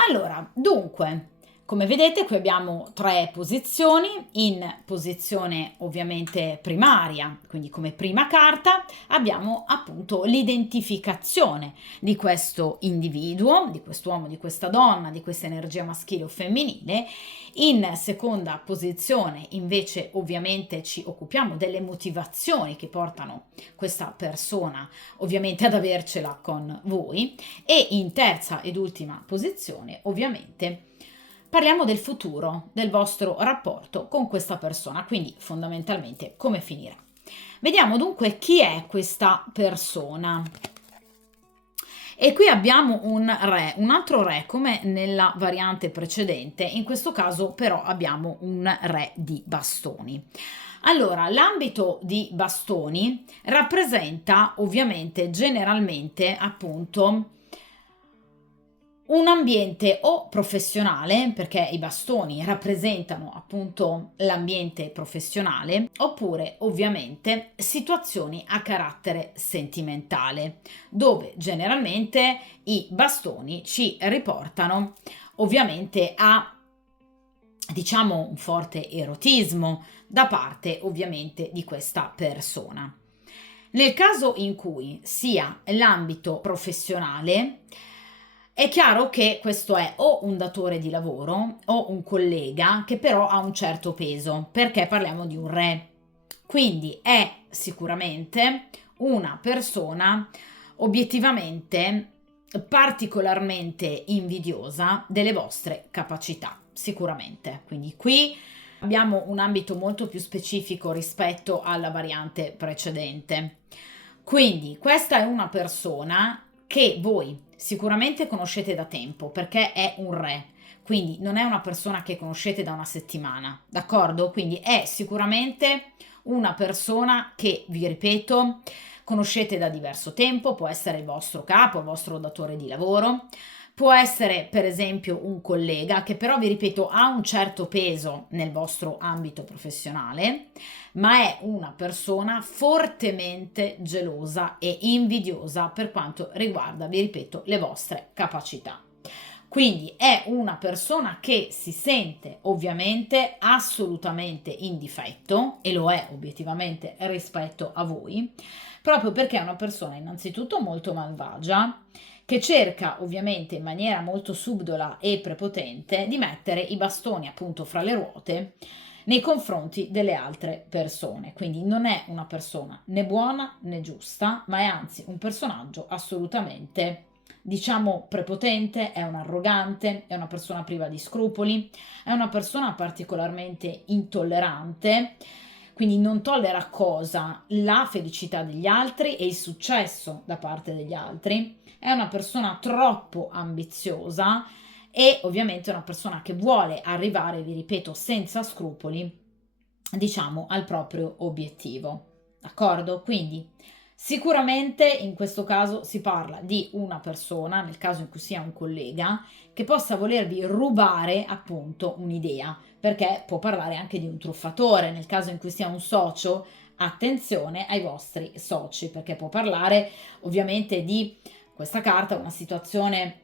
allora dunque come vedete qui abbiamo tre posizioni. In posizione ovviamente primaria, quindi come prima carta abbiamo appunto l'identificazione di questo individuo, di quest'uomo, di questa donna, di questa energia maschile o femminile. In seconda posizione invece ovviamente ci occupiamo delle motivazioni che portano questa persona ovviamente ad avercela con voi e in terza ed ultima posizione ovviamente parliamo del futuro del vostro rapporto con questa persona, quindi fondamentalmente come finirà. Vediamo dunque chi è questa persona. E qui abbiamo un re, un altro re come nella variante precedente, in questo caso però abbiamo un re di bastoni. Allora, l'ambito di bastoni rappresenta ovviamente generalmente appunto un ambiente o professionale, perché i bastoni rappresentano appunto l'ambiente professionale, oppure ovviamente situazioni a carattere sentimentale, dove generalmente i bastoni ci riportano ovviamente a diciamo un forte erotismo da parte ovviamente di questa persona. Nel caso in cui sia l'ambito professionale, è chiaro che questo è o un datore di lavoro o un collega che però ha un certo peso, perché parliamo di un re. Quindi è sicuramente una persona obiettivamente particolarmente invidiosa delle vostre capacità, sicuramente. Quindi qui abbiamo un ambito molto più specifico rispetto alla variante precedente. Quindi questa è una persona che voi sicuramente conoscete da tempo perché è un re, quindi non è una persona che conoscete da una settimana, d'accordo? Quindi è sicuramente una persona che, vi ripeto, conoscete da diverso tempo, può essere il vostro capo, il vostro datore di lavoro, può essere per esempio un collega che però, vi ripeto, ha un certo peso nel vostro ambito professionale, ma è una persona fortemente gelosa e invidiosa per quanto riguarda, vi ripeto, le vostre capacità. Quindi è una persona che si sente ovviamente assolutamente in difetto, e lo è obiettivamente rispetto a voi, proprio perché è una persona innanzitutto molto malvagia, che cerca ovviamente in maniera molto subdola e prepotente di mettere i bastoni appunto fra le ruote nei confronti delle altre persone. Quindi non è una persona né buona né giusta, ma è anzi un personaggio assolutamente, diciamo, prepotente, è un arrogante, è una persona priva di scrupoli, è una persona particolarmente intollerante, quindi non tollera cosa? La felicità degli altri e il successo da parte degli altri. È una persona troppo ambiziosa e ovviamente una persona che vuole arrivare, vi ripeto, senza scrupoli, diciamo, al proprio obiettivo. D'accordo? Quindi sicuramente in questo caso si parla di una persona, nel caso in cui sia un collega, che possa volervi rubare appunto un'idea, perché può parlare anche di un truffatore, nel caso in cui sia un socio, attenzione ai vostri soci, perché può parlare ovviamente di questa carta, una situazione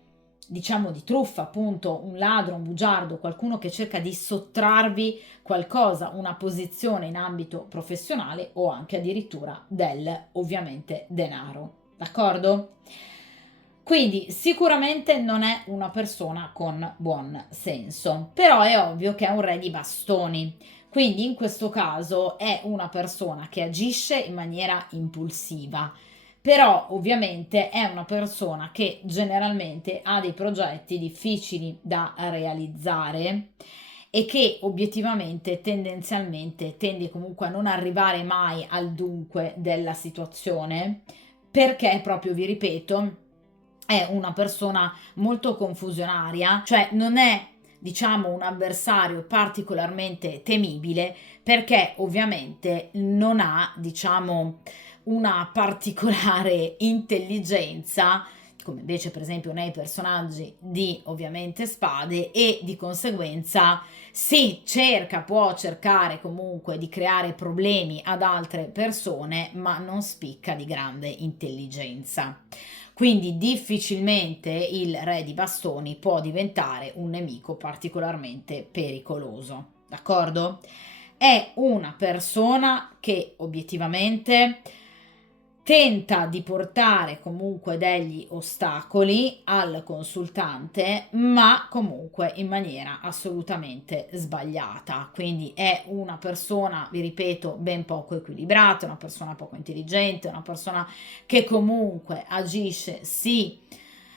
diciamo di truffa, appunto un ladro, un bugiardo, qualcuno che cerca di sottrarvi qualcosa, una posizione in ambito professionale o anche addirittura del ovviamente denaro, d'accordo? Quindi sicuramente non è una persona con buon senso, però è ovvio che è un re di bastoni, quindi in questo caso è una persona che agisce in maniera impulsiva, però ovviamente è una persona che generalmente ha dei progetti difficili da realizzare e che obiettivamente tendenzialmente tende comunque a non arrivare mai al dunque della situazione perché proprio vi ripeto è una persona molto confusionaria, cioè non è diciamo un avversario particolarmente temibile perché ovviamente non ha diciamo una particolare intelligenza come invece per esempio nei personaggi di ovviamente spade e di conseguenza sì, può cercare comunque di creare problemi ad altre persone, ma non spicca di grande intelligenza. Quindi difficilmente il re di bastoni può diventare un nemico particolarmente pericoloso, d'accordo? È una persona che obiettivamente tenta di portare comunque degli ostacoli al consultante, ma comunque in maniera assolutamente sbagliata. Quindi è una persona, vi ripeto, ben poco equilibrata, una persona poco intelligente, una persona che comunque agisce sì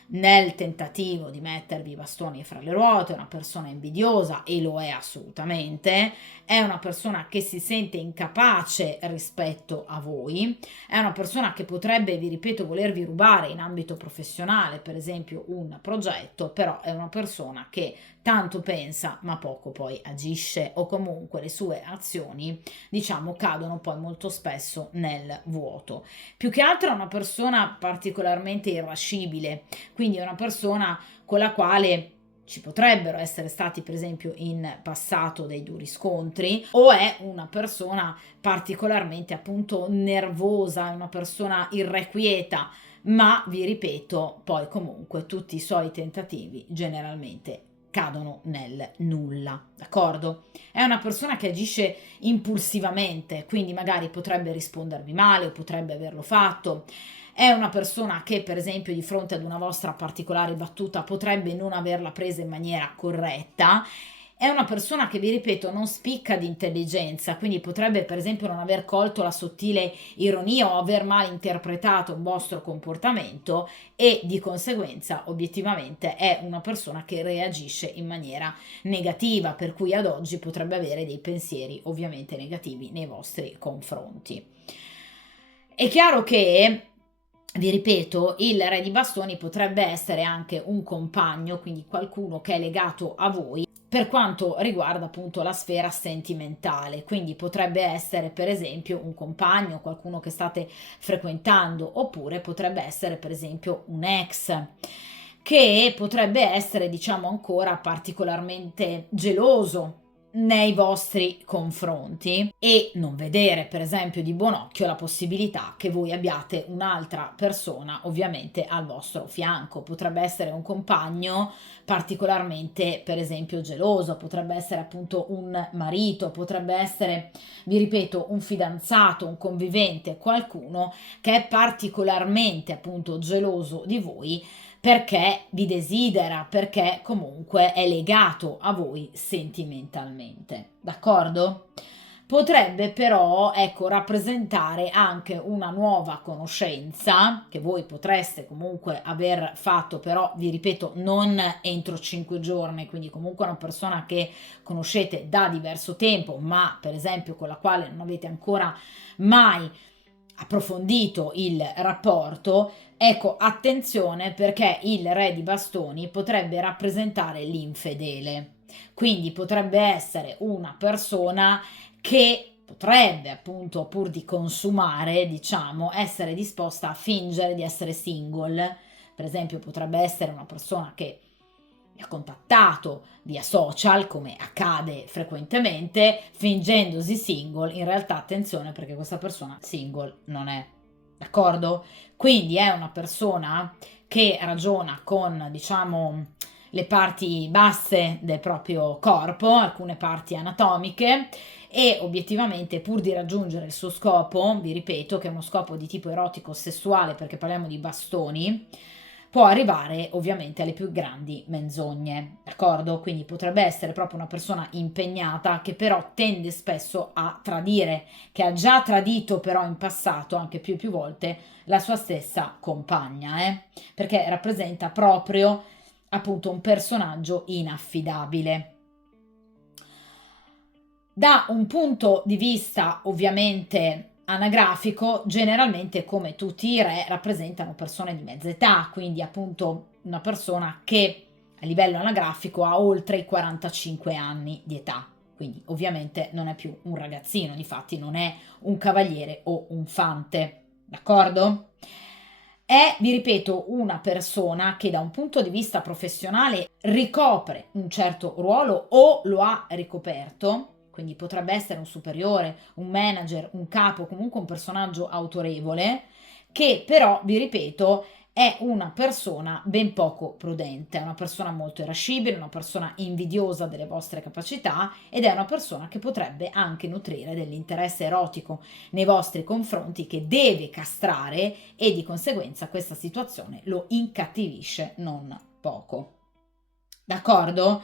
nel tentativo di mettervi i bastoni fra le ruote, è una persona invidiosa e lo è assolutamente, è una persona che si sente incapace rispetto a voi, è una persona che potrebbe, vi ripeto, volervi rubare in ambito professionale, per esempio un progetto, però è una persona che tanto pensa ma poco poi agisce o comunque le sue azioni, diciamo, cadono poi molto spesso nel vuoto. Più che altro è una persona particolarmente irascibile, quindi è una persona con la quale ci potrebbero essere stati per esempio in passato dei duri scontri o è una persona particolarmente appunto nervosa, è una persona irrequieta, ma vi ripeto, poi comunque tutti i suoi tentativi generalmente cadono nel nulla, d'accordo? È una persona che agisce impulsivamente, quindi magari potrebbe rispondervi male o potrebbe averlo fatto. È una persona che, per esempio, di fronte ad una vostra particolare battuta potrebbe non averla presa in maniera corretta. È una persona che, vi ripeto, non spicca di intelligenza, quindi potrebbe, per esempio, non aver colto la sottile ironia o aver mal interpretato un vostro comportamento e di conseguenza, obiettivamente, è una persona che reagisce in maniera negativa, per cui ad oggi potrebbe avere dei pensieri ovviamente negativi nei vostri confronti. È chiaro che vi ripeto, il re di bastoni potrebbe essere anche un compagno, quindi qualcuno che è legato a voi per quanto riguarda appunto la sfera sentimentale, quindi potrebbe essere per esempio un compagno, qualcuno che state frequentando, oppure potrebbe essere per esempio un ex che potrebbe essere diciamo ancora particolarmente geloso nei vostri confronti e non vedere per esempio di buon occhio la possibilità che voi abbiate un'altra persona ovviamente al vostro fianco. Potrebbe essere un compagno particolarmente per esempio geloso, potrebbe essere appunto un marito, potrebbe essere, vi ripeto, un fidanzato, un convivente, qualcuno che è particolarmente appunto geloso di voi perché vi desidera, perché comunque è legato a voi sentimentalmente, d'accordo? Potrebbe però, ecco, rappresentare anche una nuova conoscenza che voi potreste comunque aver fatto, però vi ripeto, non entro 5 giorni, quindi comunque una persona che conoscete da diverso tempo, ma per esempio con la quale non avete ancora mai approfondito il rapporto. Ecco, attenzione, perché il re di bastoni potrebbe rappresentare l'infedele, quindi potrebbe essere una persona che potrebbe, appunto, pur di consumare, diciamo, essere disposta a fingere di essere single. Per esempio, potrebbe essere una persona che mi ha contattato via social, come accade frequentemente, fingendosi single. In realtà, attenzione, perché questa persona single non è, d'accordo? Quindi è una persona che ragiona con, diciamo, le parti basse del proprio corpo, alcune parti anatomiche, e obiettivamente, pur di raggiungere il suo scopo, vi ripeto che è uno scopo di tipo erotico sessuale, perché parliamo di bastoni, può arrivare ovviamente alle più grandi menzogne, d'accordo? Quindi potrebbe essere proprio una persona impegnata, che però tende spesso a tradire, che ha già tradito però in passato anche più e più volte la sua stessa compagna, perché rappresenta proprio appunto un personaggio inaffidabile. Da un punto di vista ovviamente anagrafico, generalmente, come tutti i re, rappresentano persone di mezza età, quindi appunto una persona che a livello anagrafico ha oltre i 45 anni di età, quindi ovviamente non è più un ragazzino, difatti non è un cavaliere o un fante, d'accordo? È, vi ripeto, una persona che da un punto di vista professionale ricopre un certo ruolo o lo ha ricoperto, quindi potrebbe essere un superiore, un manager, un capo, comunque un personaggio autorevole, che però, vi ripeto, è una persona ben poco prudente, è una persona molto irascibile, una persona invidiosa delle vostre capacità, ed è una persona che potrebbe anche nutrire dell'interesse erotico nei vostri confronti, che deve castrare, e di conseguenza questa situazione lo incattivisce non poco. D'accordo?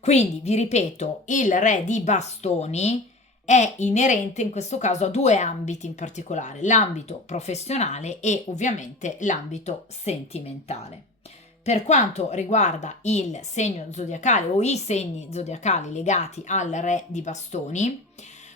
Quindi vi ripeto, il re di bastoni è inerente in questo caso a due ambiti in particolare: l'ambito professionale e ovviamente l'ambito sentimentale. Per quanto riguarda il segno zodiacale o i segni zodiacali legati al re di bastoni,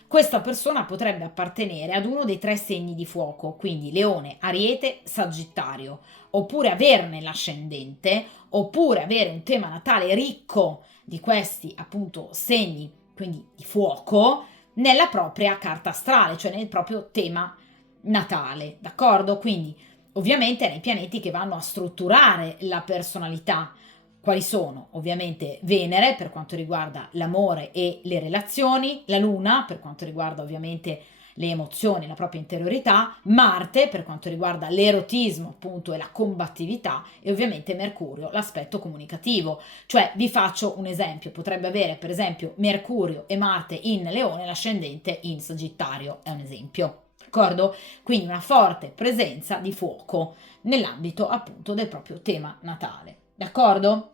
questa persona potrebbe appartenere ad uno dei tre segni di fuoco, quindi Leone, Ariete, Sagittario, oppure averne l'ascendente, oppure avere un tema natale ricco di questi appunto segni, quindi di fuoco, nella propria carta astrale, cioè nel proprio tema natale, d'accordo? Quindi ovviamente nei pianeti che vanno a strutturare la personalità. Quali sono? Ovviamente Venere per quanto riguarda l'amore e le relazioni, la Luna per quanto riguarda ovviamente le emozioni, la propria interiorità, Marte per quanto riguarda l'erotismo appunto e la combattività, e ovviamente Mercurio, l'aspetto comunicativo. Cioè, vi faccio un esempio: potrebbe avere per esempio Mercurio e Marte in Leone, l'ascendente in Sagittario, è un esempio. D'accordo? Quindi una forte presenza di fuoco nell'ambito appunto del proprio tema natale. D'accordo?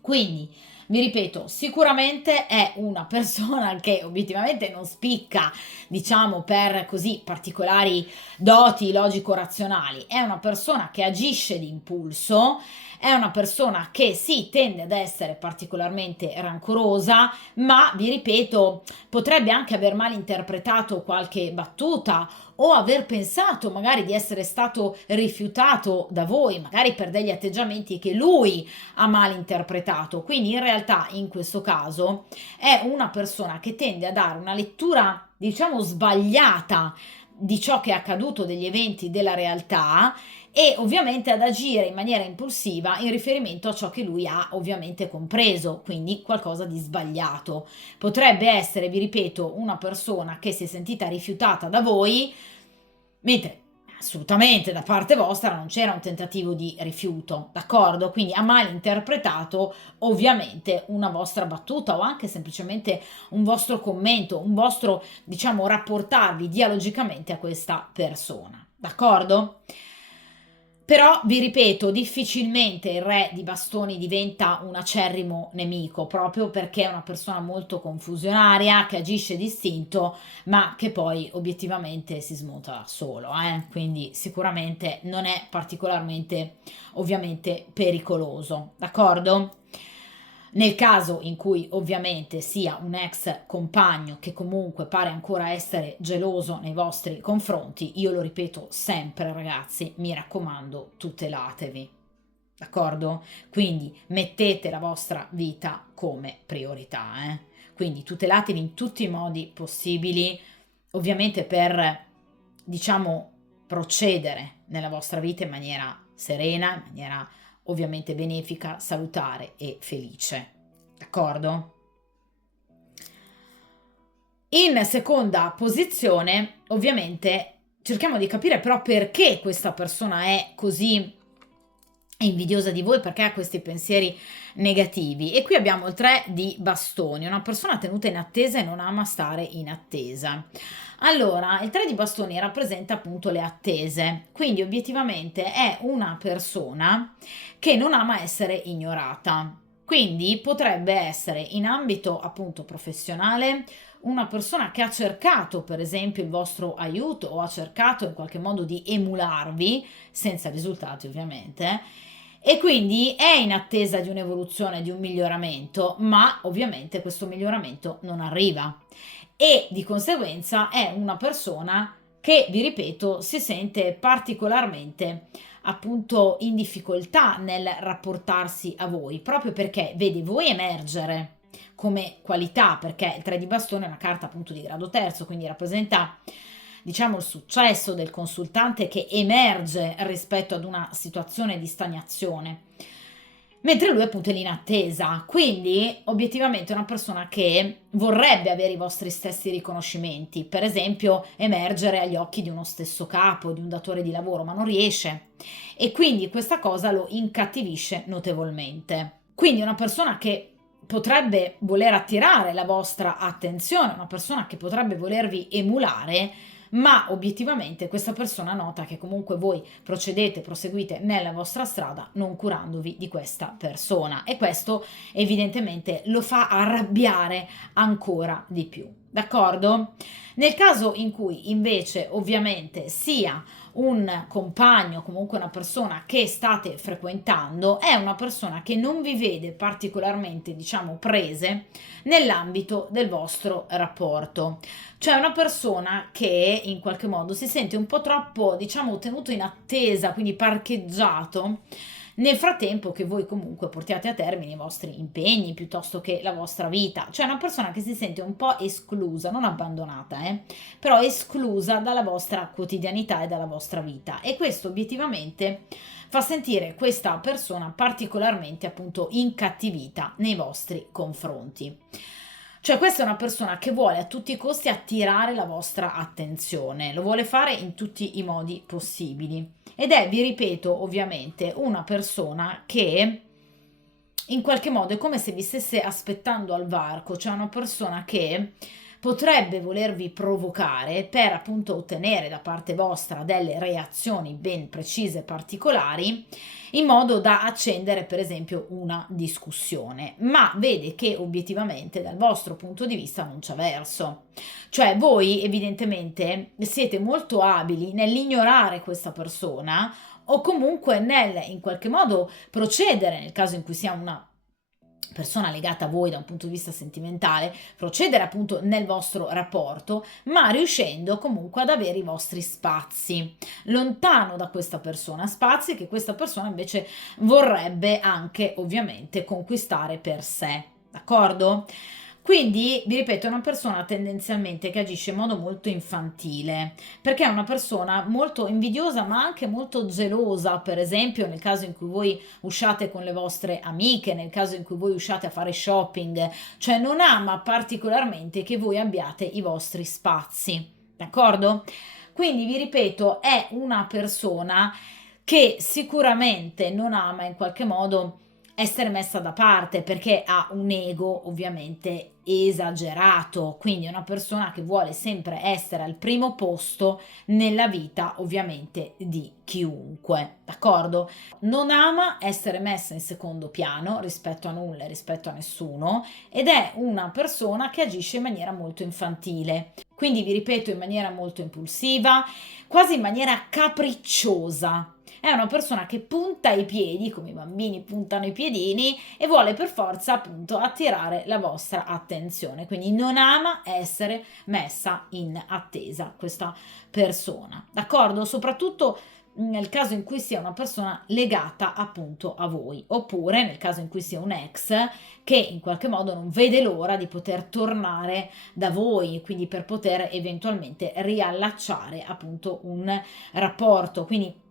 Quindi, vi ripeto, sicuramente è una persona che obiettivamente non spicca, diciamo, per così particolari doti logico-razionali. È una persona che agisce di impulso, è una persona che sì, tende ad essere particolarmente rancorosa, ma vi ripeto, potrebbe anche aver mal interpretato qualche battuta, o aver pensato magari di essere stato rifiutato da voi, magari per degli atteggiamenti che lui ha mal interpretato. Quindi in realtà in questo caso è una persona che tende a dare una lettura, diciamo, sbagliata di ciò che è accaduto, degli eventi della realtà, e ovviamente ad agire in maniera impulsiva in riferimento a ciò che lui ha ovviamente compreso, quindi qualcosa di sbagliato. Potrebbe essere, vi ripeto, una persona che si è sentita rifiutata da voi, mentre assolutamente da parte vostra non c'era un tentativo di rifiuto, d'accordo? Quindi ha mal interpretato ovviamente una vostra battuta, o anche semplicemente un vostro commento, un vostro, diciamo, rapportarvi dialogicamente a questa persona, d'accordo? Però vi ripeto, difficilmente il re di bastoni diventa un acerrimo nemico, proprio perché è una persona molto confusionaria, che agisce distinto, ma che poi obiettivamente si smonta da solo, quindi sicuramente non è particolarmente, ovviamente, pericoloso, d'accordo? Nel caso in cui ovviamente sia un ex compagno che comunque pare ancora essere geloso nei vostri confronti, io lo ripeto sempre ragazzi, mi raccomando, tutelatevi, d'accordo? Quindi mettete la vostra vita come priorità, Quindi tutelatevi in tutti i modi possibili, ovviamente per, diciamo, procedere nella vostra vita in maniera serena, in maniera ovviamente benefica, salutare e felice. D'accordo? In seconda posizione, ovviamente, cerchiamo di capire però perché questa persona è così invidiosa di voi, perché ha questi pensieri negativi. E qui abbiamo il 3 di bastoni, una persona tenuta in attesa e non ama stare in attesa. Allora, il 3 di bastoni rappresenta appunto le attese, quindi obiettivamente è una persona che non ama essere ignorata. Quindi potrebbe essere in ambito appunto professionale una persona che ha cercato per esempio il vostro aiuto o ha cercato in qualche modo di emularvi, senza risultati ovviamente, e quindi è in attesa di un'evoluzione, di un miglioramento, ma ovviamente questo miglioramento non arriva e di conseguenza è una persona che, vi ripeto, si sente particolarmente appunto in difficoltà nel rapportarsi a voi, proprio perché vede voi emergere come qualità, perché il 3 di bastone è una carta appunto di grado terzo, quindi rappresenta, diciamo, il successo del consultante che emerge rispetto ad una situazione di stagnazione, mentre lui appunto è lì in attesa, quindi obiettivamente è una persona che vorrebbe avere i vostri stessi riconoscimenti, per esempio emergere agli occhi di uno stesso capo, di un datore di lavoro, ma non riesce e quindi questa cosa lo incattivisce notevolmente. Quindi è una persona che potrebbe voler attirare la vostra attenzione, una persona che potrebbe volervi emulare, ma obiettivamente questa persona nota che comunque voi proseguite nella vostra strada non curandovi di questa persona e questo evidentemente lo fa arrabbiare ancora di più. D'accordo? Nel caso in cui invece ovviamente sia un compagno, comunque una persona che state frequentando, è una persona che non vi vede particolarmente, diciamo, prese nell'ambito del vostro rapporto. Cioè una persona che in qualche modo si sente un po' troppo, diciamo, tenuto in attesa, quindi parcheggiato, nel frattempo che voi comunque portiate a termine i vostri impegni piuttosto che la vostra vita. Cioè una persona che si sente un po' esclusa, non abbandonata, però esclusa dalla vostra quotidianità e dalla vostra vita. E questo obiettivamente fa sentire questa persona particolarmente appunto incattivita nei vostri confronti. Cioè questa è una persona che vuole a tutti i costi attirare la vostra attenzione, lo vuole fare in tutti i modi possibili ed è, vi ripeto, ovviamente una persona che in qualche modo è come se vi stesse aspettando al varco, cioè una persona che potrebbe volervi provocare per appunto ottenere da parte vostra delle reazioni ben precise e particolari in modo da accendere per esempio una discussione, ma vede che obiettivamente dal vostro punto di vista non c'è verso. Cioè voi evidentemente siete molto abili nell'ignorare questa persona o comunque nel in qualche modo procedere nel caso in cui sia una persona legata a voi da un punto di vista sentimentale, procedere appunto nel vostro rapporto, ma riuscendo comunque ad avere i vostri spazi lontano da questa persona, spazi che questa persona invece vorrebbe anche ovviamente conquistare per sé, d'accordo? Quindi, vi ripeto, è una persona tendenzialmente che agisce in modo molto infantile, perché è una persona molto invidiosa ma anche molto gelosa, per esempio nel caso in cui voi usciate con le vostre amiche, nel caso in cui voi usciate a fare shopping, cioè non ama particolarmente che voi abbiate i vostri spazi, d'accordo? Quindi vi ripeto, è una persona che sicuramente non ama in qualche modo essere messa da parte perché ha un ego ovviamente esagerato, quindi è una persona che vuole sempre essere al primo posto nella vita ovviamente di chiunque, d'accordo? Non ama essere messa in secondo piano rispetto a nulla e rispetto a nessuno ed è una persona che agisce in maniera molto infantile, quindi vi ripeto in maniera molto impulsiva, quasi in maniera capricciosa. È una persona che punta i piedi, come i bambini puntano i piedini, e vuole per forza appunto attirare la vostra attenzione. Quindi non ama essere messa in attesa questa persona, d'accordo? Soprattutto nel caso in cui sia una persona legata appunto a voi, oppure nel caso in cui sia un ex che in qualche modo non vede l'ora di poter tornare da voi, quindi per poter eventualmente riallacciare appunto un rapporto. Quindi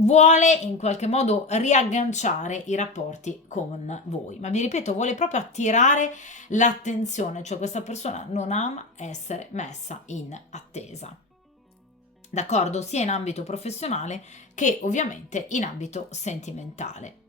vuole in qualche modo riagganciare i rapporti con voi, ma vi ripeto, vuole proprio attirare l'attenzione, cioè questa persona non ama essere messa in attesa. D'accordo? Sia in ambito professionale che ovviamente in ambito sentimentale.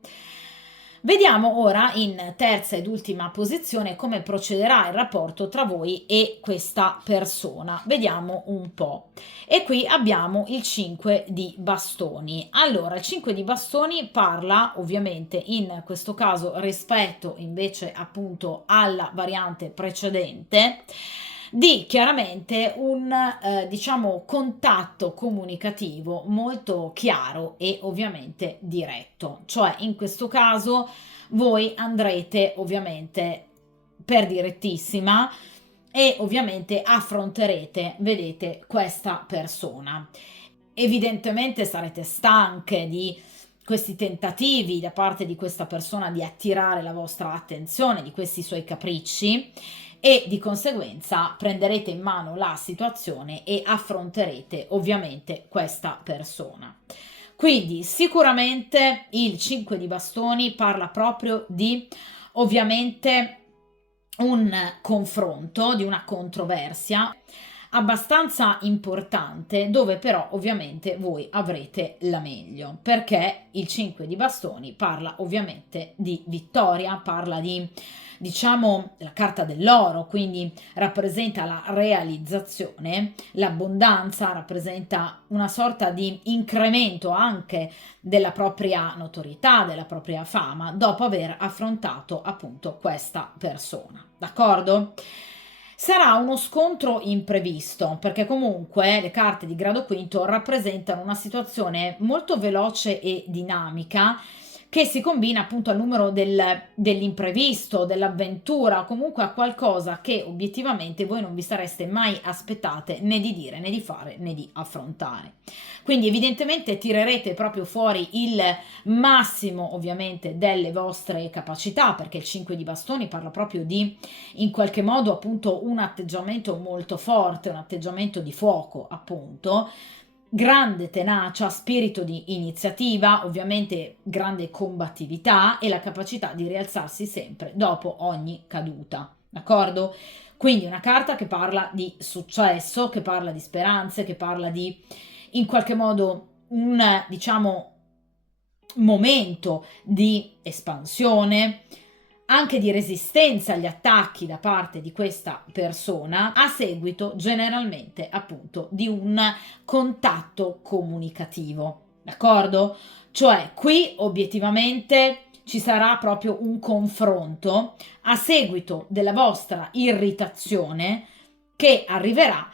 Vediamo ora in terza ed ultima posizione come procederà il rapporto tra voi e questa persona. Vediamo un po'. E qui abbiamo il 5 di bastoni. Allora, il 5 di bastoni parla ovviamente in questo caso rispetto invece appunto alla variante precedente di chiaramente un diciamo contatto comunicativo molto chiaro e ovviamente diretto, cioè in questo caso voi andrete ovviamente per direttissima e ovviamente affronterete, vedete, questa persona. Evidentemente sarete stanche di questi tentativi da parte di questa persona di attirare la vostra attenzione, di questi suoi capricci e di conseguenza prenderete in mano la situazione e affronterete ovviamente questa persona. Quindi sicuramente il 5 di bastoni parla proprio di ovviamente un confronto, di una controversia abbastanza importante dove però ovviamente voi avrete la meglio perché il 5 di bastoni parla ovviamente di vittoria, parla di diciamo la carta dell'oro, quindi rappresenta la realizzazione, l'abbondanza, rappresenta una sorta di incremento anche della propria notorietà, della propria fama dopo aver affrontato appunto questa persona, d'accordo? Sarà uno scontro imprevisto, perché comunque le carte di grado quinto rappresentano una situazione molto veloce e dinamica che si combina appunto al numero dell'imprevisto, dell'avventura, comunque a qualcosa che obiettivamente voi non vi sareste mai aspettate né di dire, né di fare, né di affrontare. Quindi evidentemente tirerete proprio fuori il massimo ovviamente delle vostre capacità, perché il 5 di bastoni parla proprio di in qualche modo appunto un atteggiamento molto forte, un atteggiamento di fuoco appunto, grande tenacia, spirito di iniziativa, ovviamente grande combattività e la capacità di rialzarsi sempre dopo ogni caduta, d'accordo? Quindi una carta che parla di successo, che parla di speranze, che parla di in qualche modo un diciamo momento di espansione, anche di resistenza agli attacchi da parte di questa persona a seguito generalmente appunto di un contatto comunicativo, d'accordo? Cioè qui obiettivamente ci sarà proprio un confronto a seguito della vostra irritazione che arriverà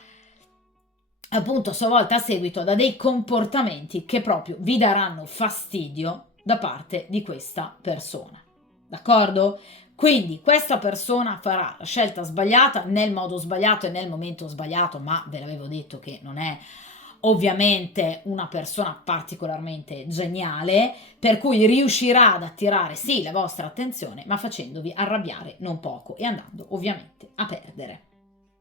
appunto a sua volta a seguito da dei comportamenti che proprio vi daranno fastidio da parte di questa persona. D'accordo? Quindi questa persona farà la scelta sbagliata nel modo sbagliato e nel momento sbagliato, ma ve l'avevo detto che non è ovviamente una persona particolarmente geniale, per cui riuscirà ad attirare sì la vostra attenzione, ma facendovi arrabbiare non poco e andando ovviamente a perdere.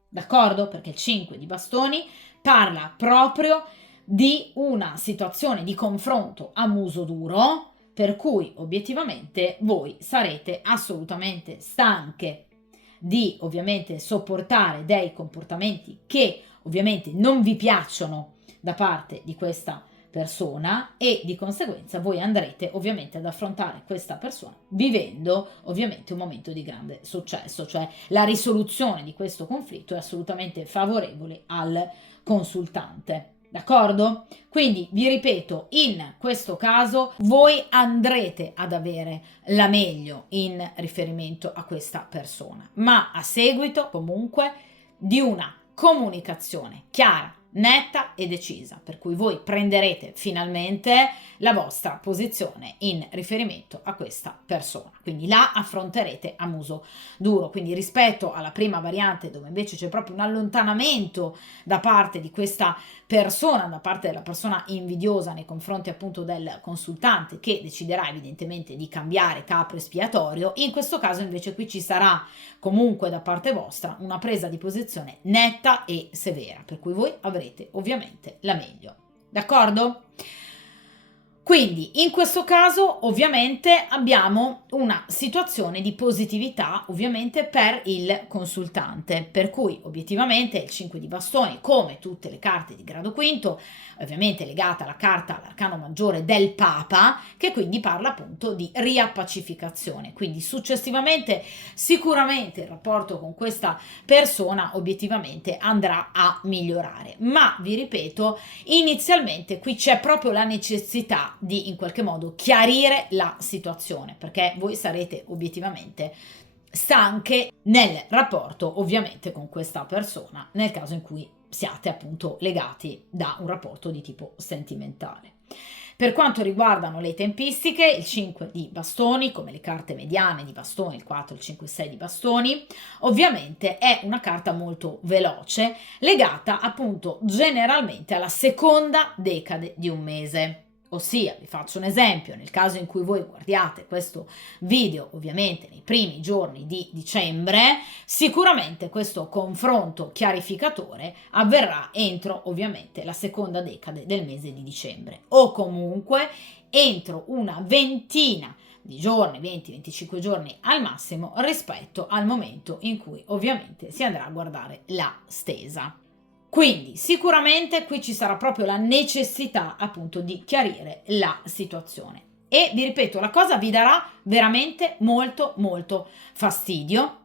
D'accordo? Perché il 5 di bastoni parla proprio di una situazione di confronto a muso duro, per cui obiettivamente voi sarete assolutamente stanche di ovviamente sopportare dei comportamenti che ovviamente non vi piacciono da parte di questa persona e di conseguenza voi andrete ovviamente ad affrontare questa persona vivendo ovviamente un momento di grande successo, cioè la risoluzione di questo conflitto è assolutamente favorevole al consultante. D'accordo? Quindi vi ripeto, in questo caso voi andrete ad avere la meglio in riferimento a questa persona, ma a seguito comunque di una comunicazione chiara, netta e decisa, per cui voi prenderete finalmente la vostra posizione in riferimento a questa persona, quindi la affronterete a muso duro. Quindi rispetto alla prima variante, dove invece c'è proprio un allontanamento da parte di questa persona, da parte della persona invidiosa nei confronti appunto del consultante, che deciderà evidentemente di cambiare capro espiatorio, in questo caso invece qui ci sarà comunque da parte vostra una presa di posizione netta e severa, per cui voi avrete ovviamente la meglio. D'accordo? Quindi in questo caso ovviamente abbiamo una situazione di positività ovviamente per il consultante, per cui obiettivamente il 5 di bastoni, come tutte le carte di grado quinto, ovviamente legata alla carta, all'arcano maggiore del Papa, che quindi parla appunto di riappacificazione. Quindi successivamente sicuramente il rapporto con questa persona obiettivamente andrà a migliorare, ma vi ripeto, inizialmente qui c'è proprio la necessità di in qualche modo chiarire la situazione, perché voi sarete obiettivamente stanche nel rapporto ovviamente con questa persona, nel caso in cui siate appunto legati da un rapporto di tipo sentimentale. Per quanto riguardano le tempistiche, il 5 di bastoni, come le carte mediane di bastoni, il 4, il 5 e 6 di bastoni, ovviamente è una carta molto veloce, legata appunto generalmente alla seconda decade di un mese. Ossia, vi faccio un esempio, nel caso in cui voi guardiate questo video ovviamente nei primi giorni di dicembre, sicuramente questo confronto chiarificatore avverrà entro ovviamente la seconda decade del mese di dicembre o comunque entro una ventina di giorni, 20-25 giorni al massimo rispetto al momento in cui ovviamente si andrà a guardare la stesa. Quindi sicuramente qui ci sarà proprio la necessità appunto di chiarire la situazione e vi ripeto, la cosa vi darà veramente molto molto fastidio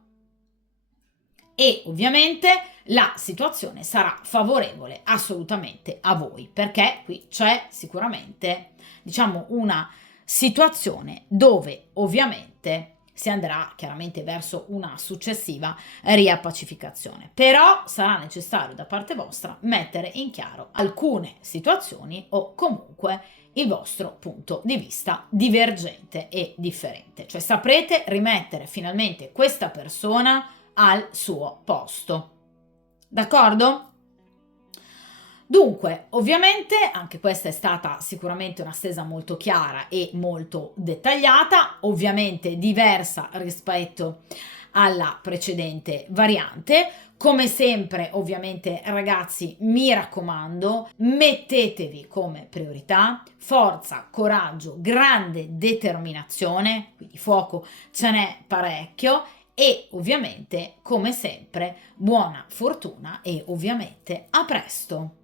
e ovviamente la situazione sarà favorevole assolutamente a voi, perché qui c'è sicuramente diciamo una situazione dove ovviamente si andrà chiaramente verso una successiva riappacificazione. Però sarà necessario da parte vostra mettere in chiaro alcune situazioni o comunque il vostro punto di vista divergente e differente. Cioè saprete rimettere finalmente questa persona al suo posto. D'accordo? Dunque, ovviamente anche questa è stata sicuramente una stesa molto chiara e molto dettagliata, ovviamente diversa rispetto alla precedente variante. Come sempre, ovviamente, ragazzi, mi raccomando, mettetevi come priorità forza, coraggio, grande determinazione, quindi fuoco ce n'è parecchio e ovviamente, come sempre, buona fortuna e ovviamente a presto!